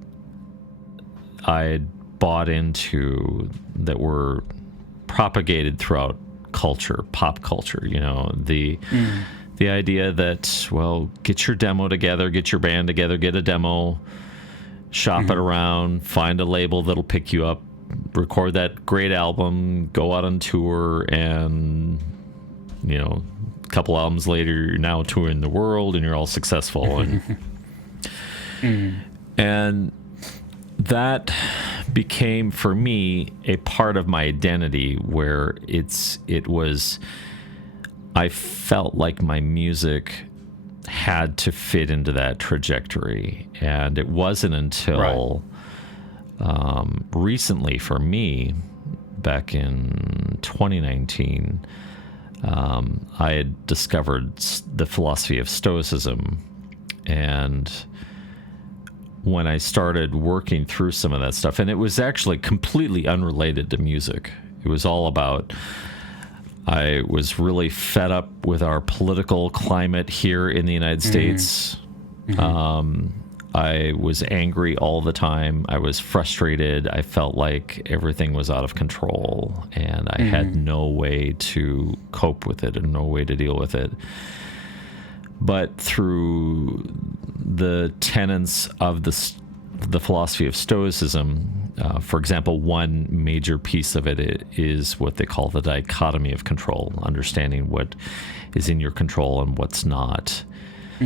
I'd bought into that were propagated throughout culture, pop culture, the idea that, well, get your demo together, get your band together, get a demo, shop it around, find a label that'll pick you up, record that great album, go out on tour, and, a couple albums later, you're now touring the world and you're all successful. And that became, for me, a part of my identity where I felt like my music had to fit into that trajectory. And it wasn't until recently for me, back in 2019, I had discovered the philosophy of Stoicism. And when I started working through some of that stuff, and it was actually completely unrelated to music. It was all about, I was really fed up with our political climate here in the United States. I was angry all the time. I was frustrated. I felt like everything was out of control, and I had no way to cope with it and no way to deal with it. But through the tenets of the philosophy of Stoicism, for example, one major piece of it is what they call the dichotomy of control, understanding what is in your control and what's not.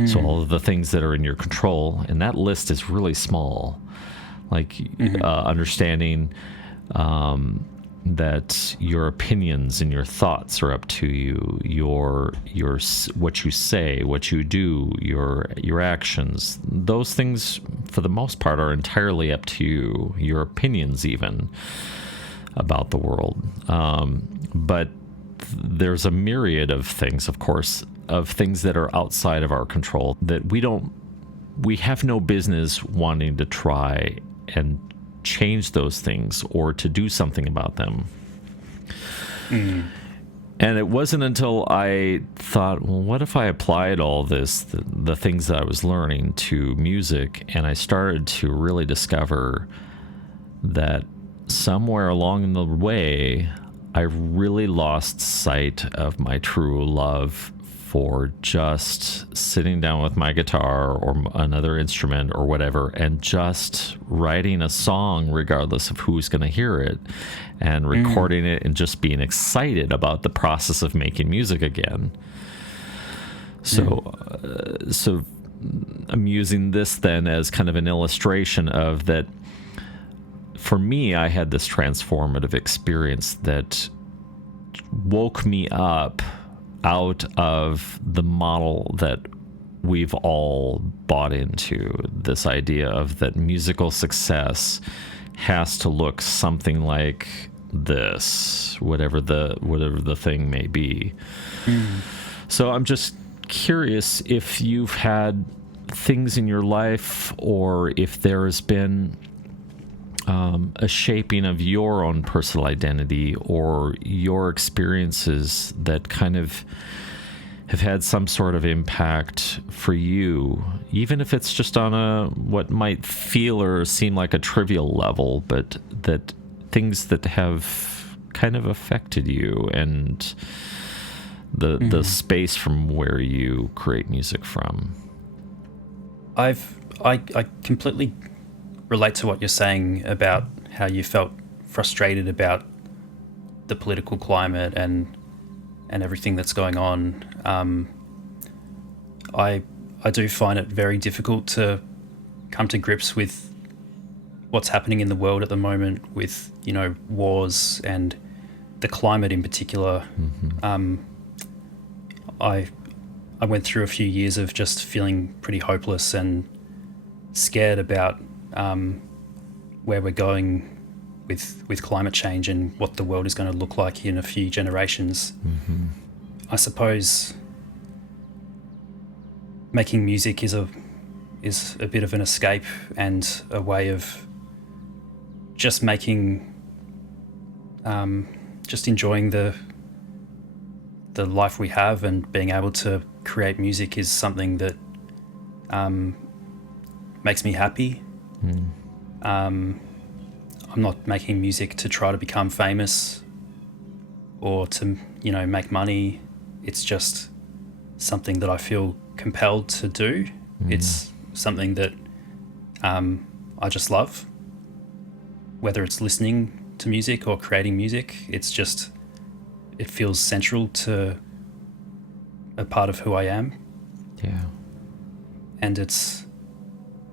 So all of the things that are in your control, and that list is really small, like understanding that your opinions and your thoughts are up to you, your what you say, what you do, your actions. Those things, for the most part, are entirely up to you. Your opinions, even about the world. But there's a myriad of things, of course, of things that are outside of our control that we have no business wanting to try and change those things or to do something about them. And it wasn't until I thought, well, what if I applied all this, the things that I was learning, to music, and I started to really discover that somewhere along the way, I really lost sight of my true love for just sitting down with my guitar or another instrument or whatever and just writing a song regardless of who's going to hear it, and recording it and just being excited about the process of making music again. So I'm using this then as kind of an illustration of that. For me, I had this transformative experience that woke me up out of the model that we've all bought into, this idea of that musical success has to look something like this, whatever the thing may be. So I'm just curious if you've had things in your life, or if there has been a shaping of your own personal identity or your experiences that kind of have had some sort of impact for you, even if it's just on a what might feel or seem like a trivial level, but that things that have kind of affected you and the space from where you create music from. I completely relate to what you're saying about how you felt frustrated about the political climate and everything that's going on. I do find it very difficult to come to grips with what's happening in the world at the moment, with, you know, wars and the climate in particular. I went through a few years of just feeling pretty hopeless and scared about where we're going with climate change and what the world is going to look like in a few generations. I suppose making music is a bit of an escape and a way of just making, just enjoying the life we have, and being able to create music is something that makes me happy. I'm not making music to try to become famous or to, you know, make money. It's just something that I feel compelled to do. It's something that I just love. Whether it's listening to music or creating music, it's just, it feels central to a part of who I am. Yeah. And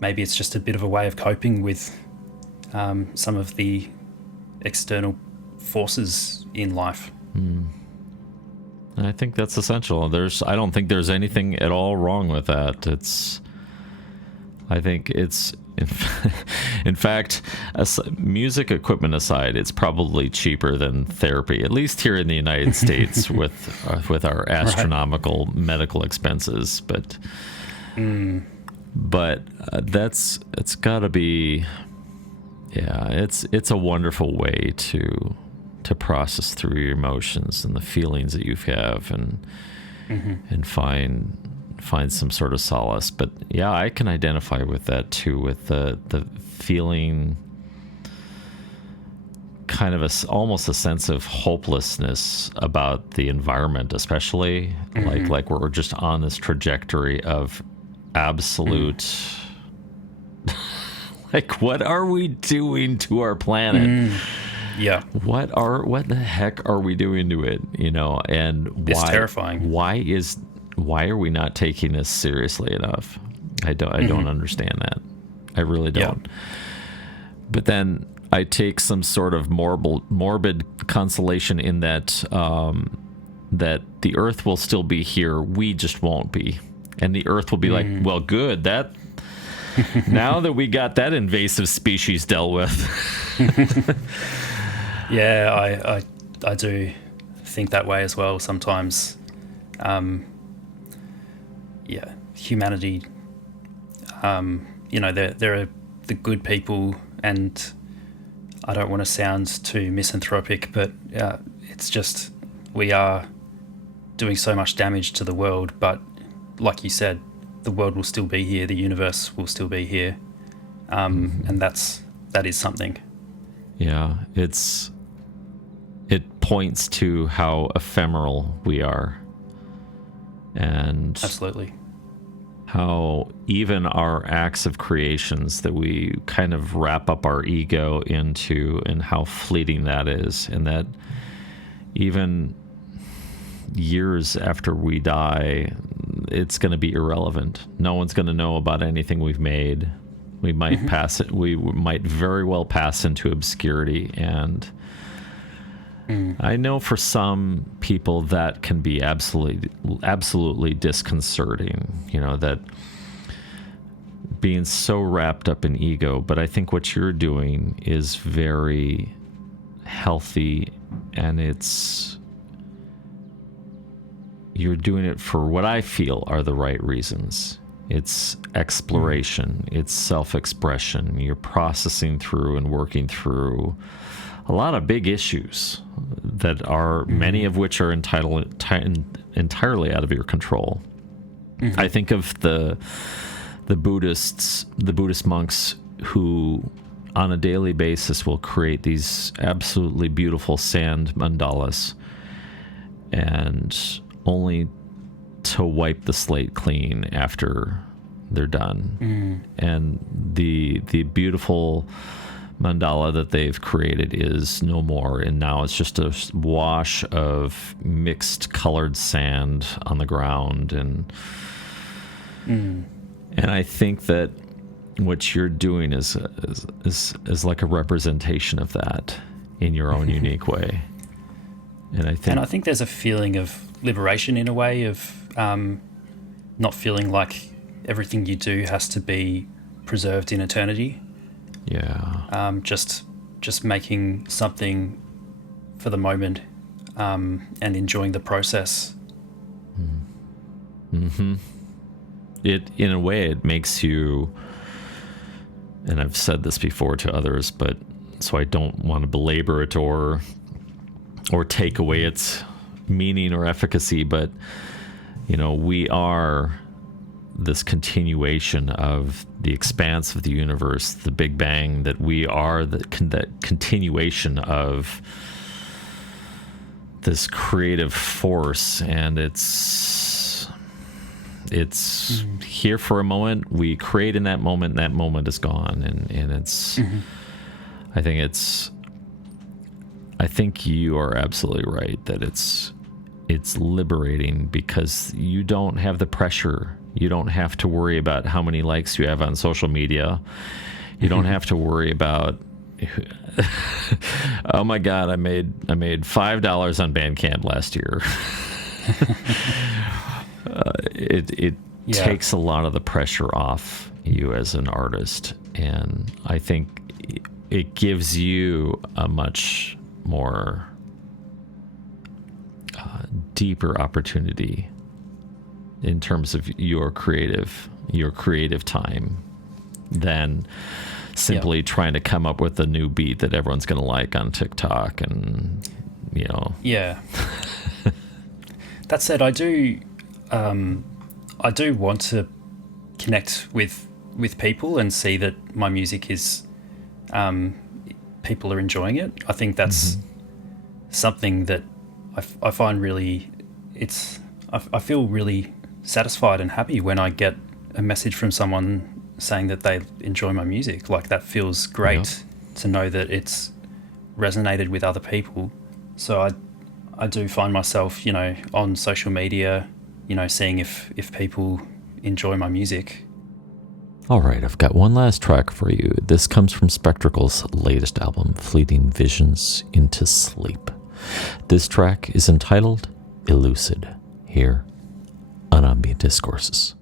maybe it's just a bit of a way of coping with some of the external forces in life. I think that's essential. I don't think there's anything at all wrong with that. I think it's, in fact, music equipment aside, it's probably cheaper than therapy, at least here in the United States with our astronomical medical expenses. But it's got to be, yeah, it's a wonderful way to process through your emotions and the feelings that you have, and find some sort of solace. But yeah, I can identify with that too, with the feeling, kind of almost a sense of hopelessness about the environment, especially like we're just on this trajectory of absolute like, what are we doing to our planet? Yeah. What the heck are we doing to it? You know, and why? It's terrifying. Why are we not taking this seriously enough? I don't understand that. I really don't. Yeah. But then I take some sort of morbid consolation in that that the Earth will still be here. We just won't be, and the Earth will be like, well, good. That now that we got that invasive species dealt with. Yeah, I do think that way as well sometimes. Yeah, humanity, you know, there are the good people, and I don't want to sound too misanthropic, but it's just, we are doing so much damage to the world. But like you said, the world will still be here, the universe will still be here, and that is something. Yeah, it points to how ephemeral we are. And absolutely, how even our acts of creations that we kind of wrap up our ego into, and how fleeting that is, and that even years after we die, it's going to be irrelevant. No one's going to know about anything we've made. We might we might very well pass into obscurity. And I know for some people that can be absolutely disconcerting, you know, that being so wrapped up in ego. But I think what you're doing is very healthy, and you're doing it for what I feel are the right reasons. It's exploration, it's self-expression. You're processing through and working through a lot of big issues that are, many of which are entirely out of your control. I think of the Buddhist monks who on a daily basis will create these absolutely beautiful sand mandalas, and only to wipe the slate clean after they're done. And the beautiful mandala that they've created is no more, and now it's just a wash of mixed colored sand on the ground. And I think that what you're doing is like a representation of that in your own unique way. And I think there's a feeling of liberation in a way of not feeling like everything you do has to be preserved in eternity. Yeah. Just making something for the moment, and enjoying the process. It, in a way, it makes you, and I've said this before to others, but so I don't want to belabor it or take away its meaning or efficacy, but we are this continuation of the expanse of the universe, the Big Bang, that we are that continuation of this creative force, and it's here for a moment. We create in that moment, and that moment is gone, and it's I think you are absolutely right that it's liberating, because you don't have the pressure. You don't have to worry about how many likes you have on social media. You don't have to worry about, oh my God, I made $5 on Bandcamp last year. It takes a lot of the pressure off you as an artist, and I think it gives you a much more deeper opportunity in terms of your creative time than simply trying to come up with a new beat that everyone's going to like on TikTok. And Yeah. That said, I do want to connect with people and see that my music is people are enjoying it. I think that's something that I find really, I feel really satisfied and happy when I get a message from someone saying that they enjoy my music. Like, that feels great to know that it's resonated with other people. So I do find myself, on social media, seeing if people enjoy my music. All right, I've got one last track for you. This comes from Spectracal's latest album, Fleeting Visions into Sleep. This track is entitled Illucid, here on Ambient Discourses.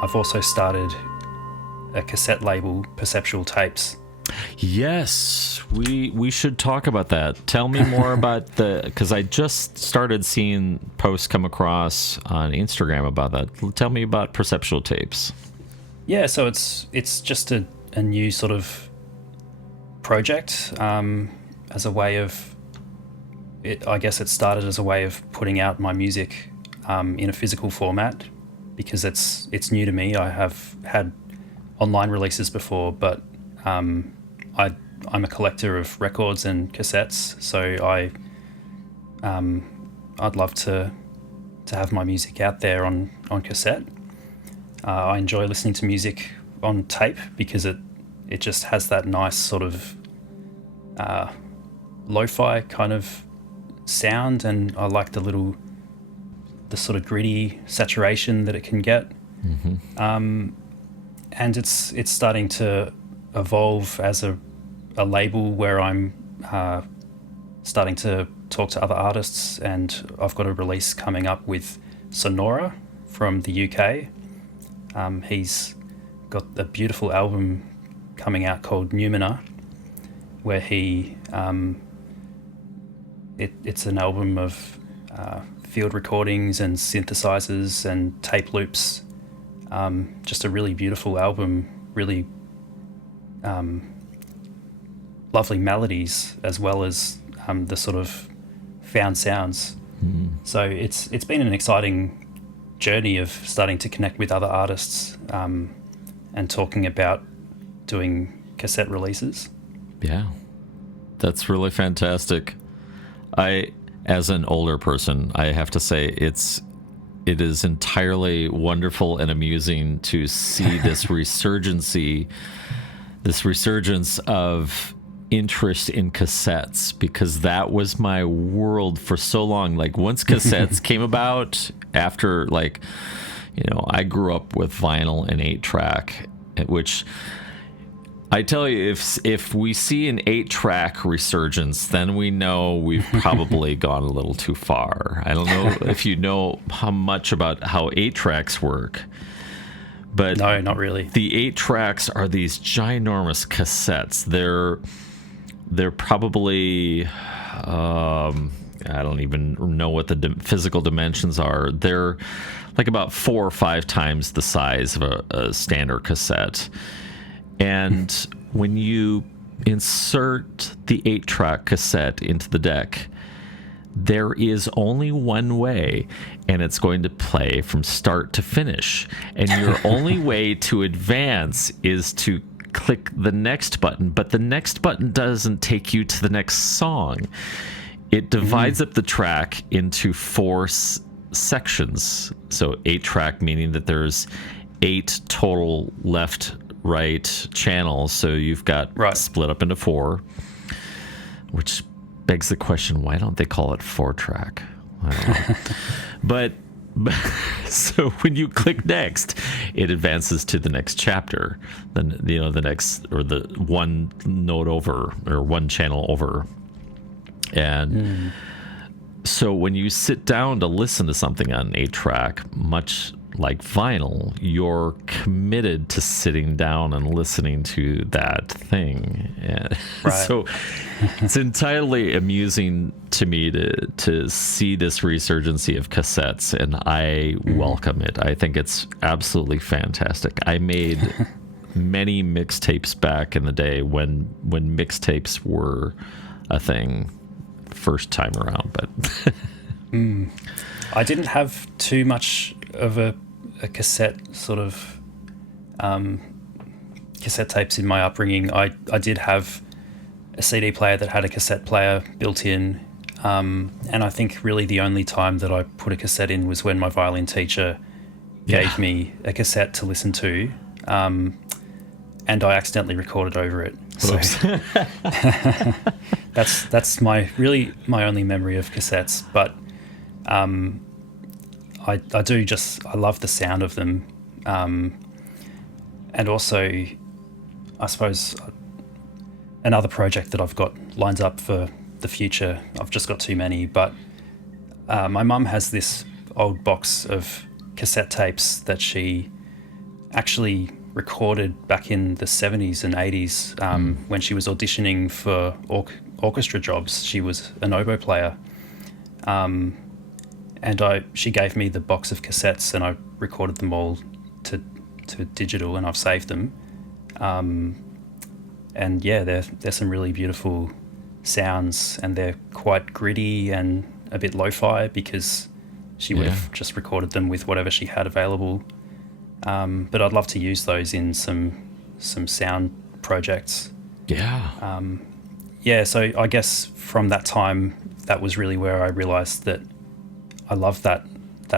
I've also started a cassette label, Perceptual Tapes. Yes, we should talk about that. Tell me more about because I just started seeing posts come across on Instagram about that. Tell me about Perceptual Tapes. Yeah, so it's just a new sort of project as a way of it. I guess it started as a way of putting out my music in a physical format, because it's new to me. I have had online releases before, but I'm a collector of records and cassettes, so I'd love to have my music out there on cassette. I enjoy listening to music on tape because it just has that nice sort of lo-fi kind of sound, and I like the sort of gritty saturation that it can get. Mm-hmm. And it's starting to evolve as a label where I'm starting to talk to other artists, and I've got a release coming up with Sonora from the UK. He's got a beautiful album coming out called Numina, where he it's an album of field recordings and synthesizers and tape loops. Just a really beautiful album, really lovely melodies, as well as the sort of found sounds. So it's been an exciting journey of starting to connect with other artists and talking about doing cassette releases. Yeah, that's really fantastic. As an older person, I have to say it is entirely wonderful and amusing to see this resurgence of interest in cassettes, because that was my world for so long. Like, once cassettes came about, after, like, I grew up with vinyl and 8-track, which I tell you, if we see an 8-track resurgence, then we know we've probably gone a little too far. I don't know if you know how much about how 8-tracks work, but no, not really. The 8-tracks are these ginormous cassettes. They're probably I don't even know what the physical dimensions are. They're like about 4 or 5 times the size of a standard cassette. And when you insert the 8-track cassette into the deck, there is only one way, and it's going to play from start to finish. And your only way to advance is to click the next button, but the next button doesn't take you to the next song. It divides up the track into 4 sections. So 8-track, meaning that there's 8 total left, right channels, so you've got split up into 4, which begs the question, why don't they call it 4-track? I don't know. but so when you click next, it advances to the next chapter, then the next, or the one note over, or one channel over. And so when you sit down to listen to something on 8-track, much like vinyl, you're committed to sitting down and listening to that thing. And so it's entirely amusing to me to see this resurgency of cassettes, and I welcome it. I think it's absolutely fantastic. I made many mixtapes back in the day when mixtapes were a thing first time around, but I didn't have too much of a cassette sort of cassette tapes in my upbringing. I did have a CD player that had a cassette player built in, and I think really the only time that I put a cassette in was when my violin teacher gave me a cassette to listen to, and I accidentally recorded over it. So that's my only memory of cassettes. But I love the sound of them, and also I suppose another project that I've got lined up for the future. I've just got too many, but my mum has this old box of cassette tapes that she actually recorded back in the 70s and 80s when she was auditioning for orchestra jobs. She was an oboe player. And she gave me the box of cassettes, and I recorded them all to digital, and I've saved them. And yeah, there's some really beautiful sounds, and they're quite gritty and a bit lo-fi because she would have just recorded them with whatever she had available. But I'd love to use those in some sound projects. Yeah. So I guess from that time, that was really where I realized that I love that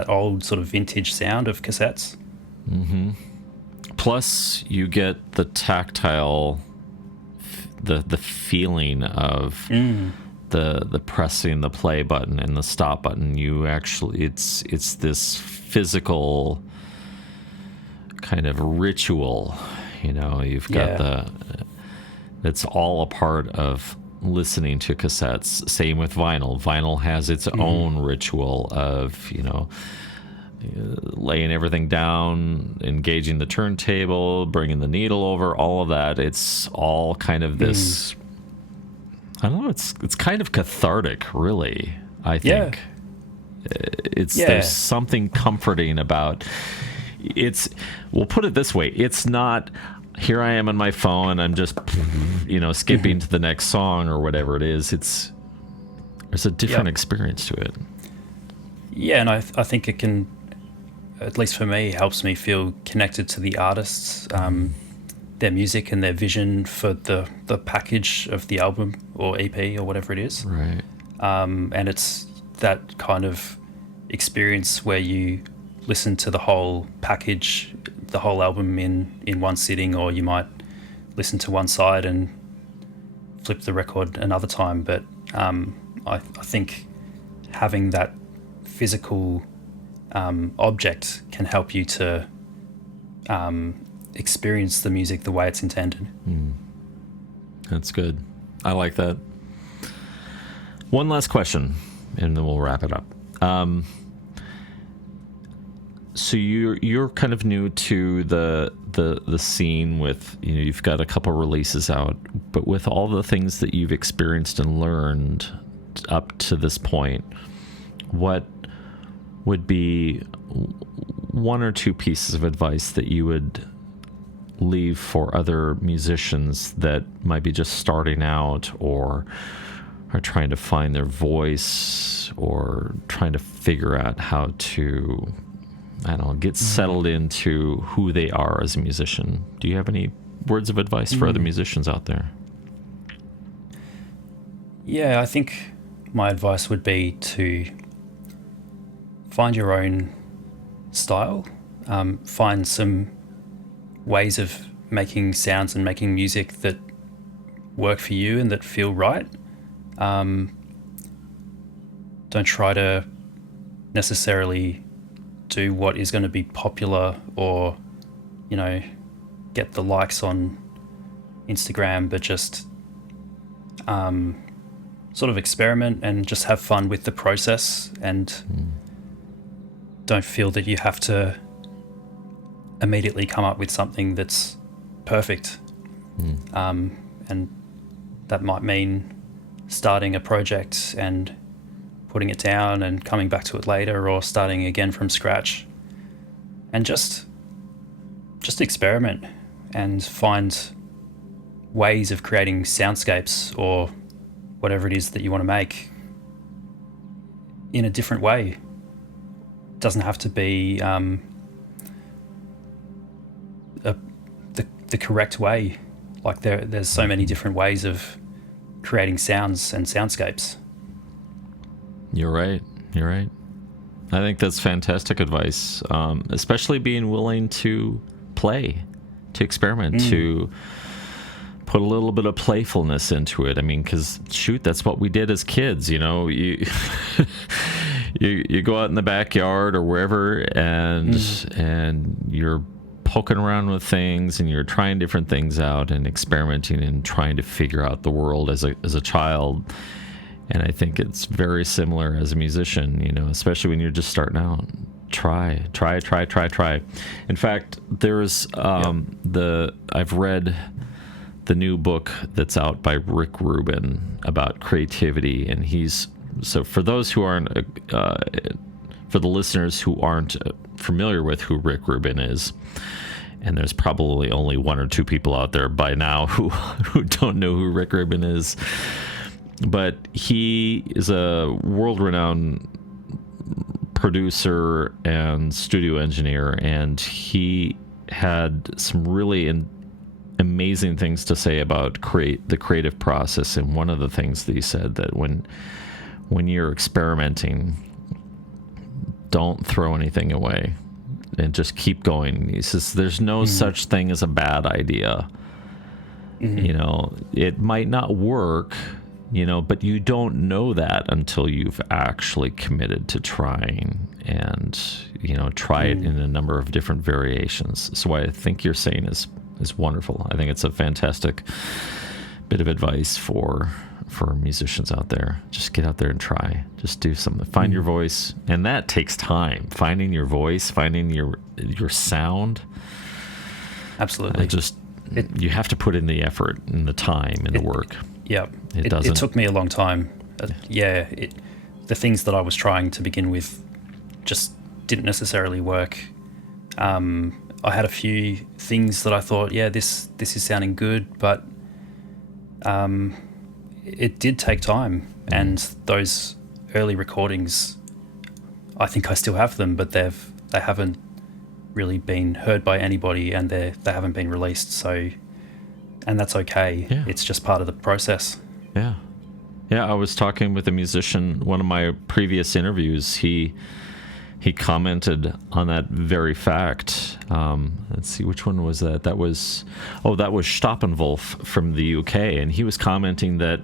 old sort of vintage sound of cassettes. Mm-hmm. Plus, you get the tactile, the feeling of the pressing the play button and the stop button. You actually, it's this physical kind of ritual. You've got it's all a part of listening to cassettes. Same with vinyl. Vinyl has its own ritual of, laying everything down, engaging the turntable, bringing the needle over, all of that. It's all kind of this, I don't know, it's kind of cathartic, really, I think. There's something comforting about we'll put it this way, it's not, here I am on my phone, I'm just, skipping to the next song or whatever it is. There's a different experience to it. Yeah, and I think it can, at least for me, helps me feel connected to the artists, their music and their vision for the package of the album or EP or whatever it is. Right. And it's that kind of experience where you listen to the whole package, the whole album in one sitting, or you might listen to one side and flip the record another time. But I think having that physical object can help you to experience the music the way it's intended. That's good. I like that. One last question, and then we'll wrap it up. So you're kind of new to the scene with, you've got a couple releases out, but with all the things that you've experienced and learned up to this point, what would be one or two pieces of advice that you would leave for other musicians that might be just starting out or are trying to find their voice or trying to figure out how to, I don't know, get settled into who they are as a musician? Do you have any words of advice for other musicians out there? Yeah, I think my advice would be to find your own style, find some ways of making sounds and making music that work for you and that feel right. Don't try to necessarily do what is going to be popular or, get the likes on Instagram, but just sort of experiment and just have fun with the process, and don't feel that you have to immediately come up with something that's perfect. And that might mean starting a project and putting it down and coming back to it later, or starting again from scratch, and just experiment and find ways of creating soundscapes or whatever it is that you want to make in a different way. It doesn't have to be the correct way. Like there's so many different ways of creating sounds and soundscapes. You're right. I think that's fantastic advice, especially being willing to play, to experiment, to put a little bit of playfulness into it. I mean, because shoot, that's what we did as kids. You go out in the backyard or wherever, and you're poking around with things, and you're trying different things out and experimenting and trying to figure out the world as a child. And I think it's very similar as a musician, especially when you're just starting out, try. In fact, there's I've read the new book that's out by Rick Rubin about creativity, and so for those who aren't for the listeners who aren't familiar with who Rick Rubin is, and there's probably only one or two people out there by now who don't know who Rick Rubin is, but he is a world-renowned producer and studio engineer, and he had some really amazing things to say about the creative process. And one of the things that he said, that when you're experimenting, don't throw anything away and just keep going. He says there's no such thing as a bad idea. It might not work, but you don't know that until you've actually committed to trying and, try it in a number of different variations. So what I think you're saying is wonderful. I think it's a fantastic bit of advice for musicians out there. Just get out there and try. Just do something. Find your voice, and that takes time. Finding your voice, finding your sound. Absolutely. You have to put in the effort and the time and the work. Yeah. It took me a long time. The things that I was trying to begin with just didn't necessarily work. I had a few things that I thought, this is sounding good, but it did take time. And those early recordings, I think I still have them, but they haven't really been heard by anybody, and they haven't been released. So, and that's okay. Yeah. It's just part of the process. Yeah. I was talking with a musician, one of my previous interviews. He commented on that very fact. Let's see, which one was that? That was Stoppenwolf from the UK, and he was commenting that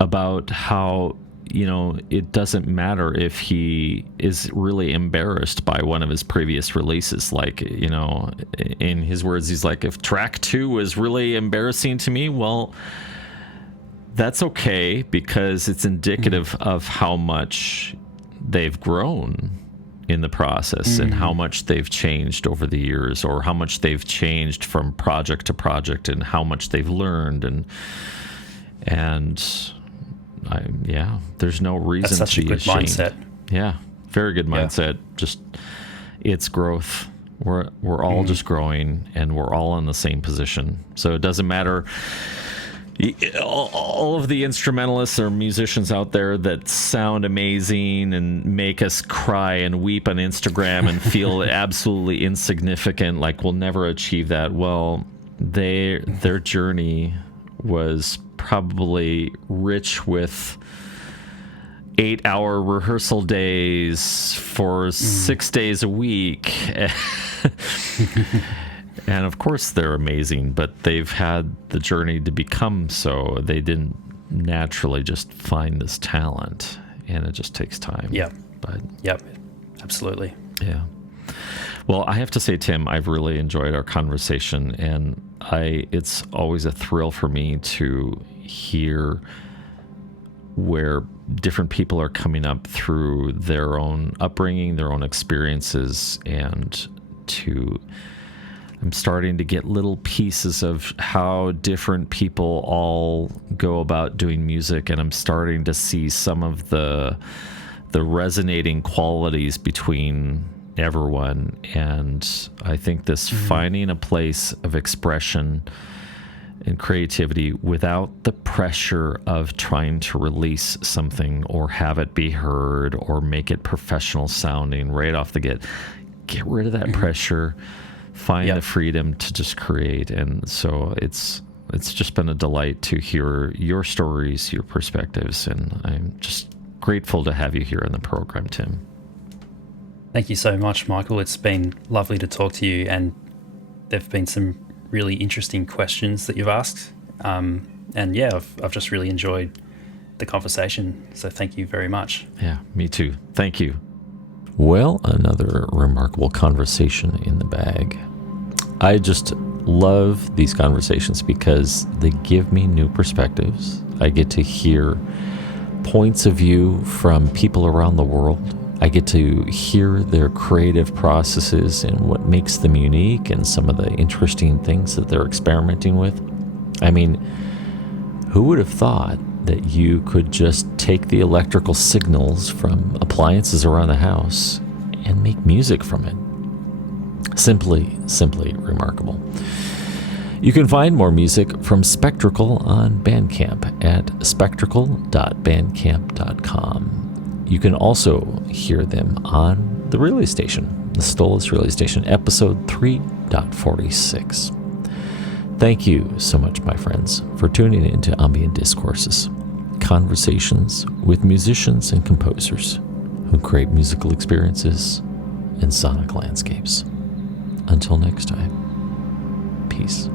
about how it doesn't matter if he is really embarrassed by one of his previous releases. Like, in his words, he's like, if track 2 was really embarrassing to me, well, that's okay, because it's indicative of how much they've grown in the process and how much they've changed over the years, or how much they've changed from project to project, and how much they've learned. There's no reason That's such to a be good ashamed. Mindset. Yeah, very good mindset. Just, it's growth. We're all just growing, and we're all in the same position. So it doesn't matter. All of the instrumentalists or musicians out there that sound amazing and make us cry and weep on Instagram and feel absolutely insignificant, like we'll never achieve that. Well, their journey was probably rich with 8-hour rehearsal days for 6 days a week. And of course they're amazing, but they've had the journey to become so. They didn't naturally just find this talent, and it just takes time. Yep, absolutely. Yeah. Well, I have to say, Tim, I've really enjoyed our conversation, and it's always a thrill for me to hear where different people are coming up through their own upbringing, their own experiences, and I'm starting to get little pieces of how different people all go about doing music, and I'm starting to see some of the resonating qualities between everyone. And I think this finding a place of expression and creativity without the pressure of trying to release something or have it be heard or make it professional sounding right off the get rid of that pressure. Find the freedom to just create. And so it's just been a delight to hear your stories, your perspectives, and I'm just grateful to have you here on the program, Tim. Thank you so much, Michael. It's been lovely to talk to you, and there've been some really interesting questions that you've asked. I've just really enjoyed the conversation. So thank you very much. Yeah, me too. Thank you. Well, another remarkable conversation in the bag. I just love these conversations because they give me new perspectives. I get to hear points of view from people around the world. I get to hear their creative processes and what makes them unique and some of the interesting things that they're experimenting with. I mean, who would have thought that you could just take the electrical signals from appliances around the house and make music from it? Simply remarkable. You can find more music from Spectrical on Bandcamp at spectrical.bandcamp.com. You can also hear them on the Relay Station, the Stolas Relay Station, episode 3.46. Thank you so much, my friends, for tuning in to Ambient Discourses, conversations with musicians and composers who create musical experiences and sonic landscapes. Until next time, peace.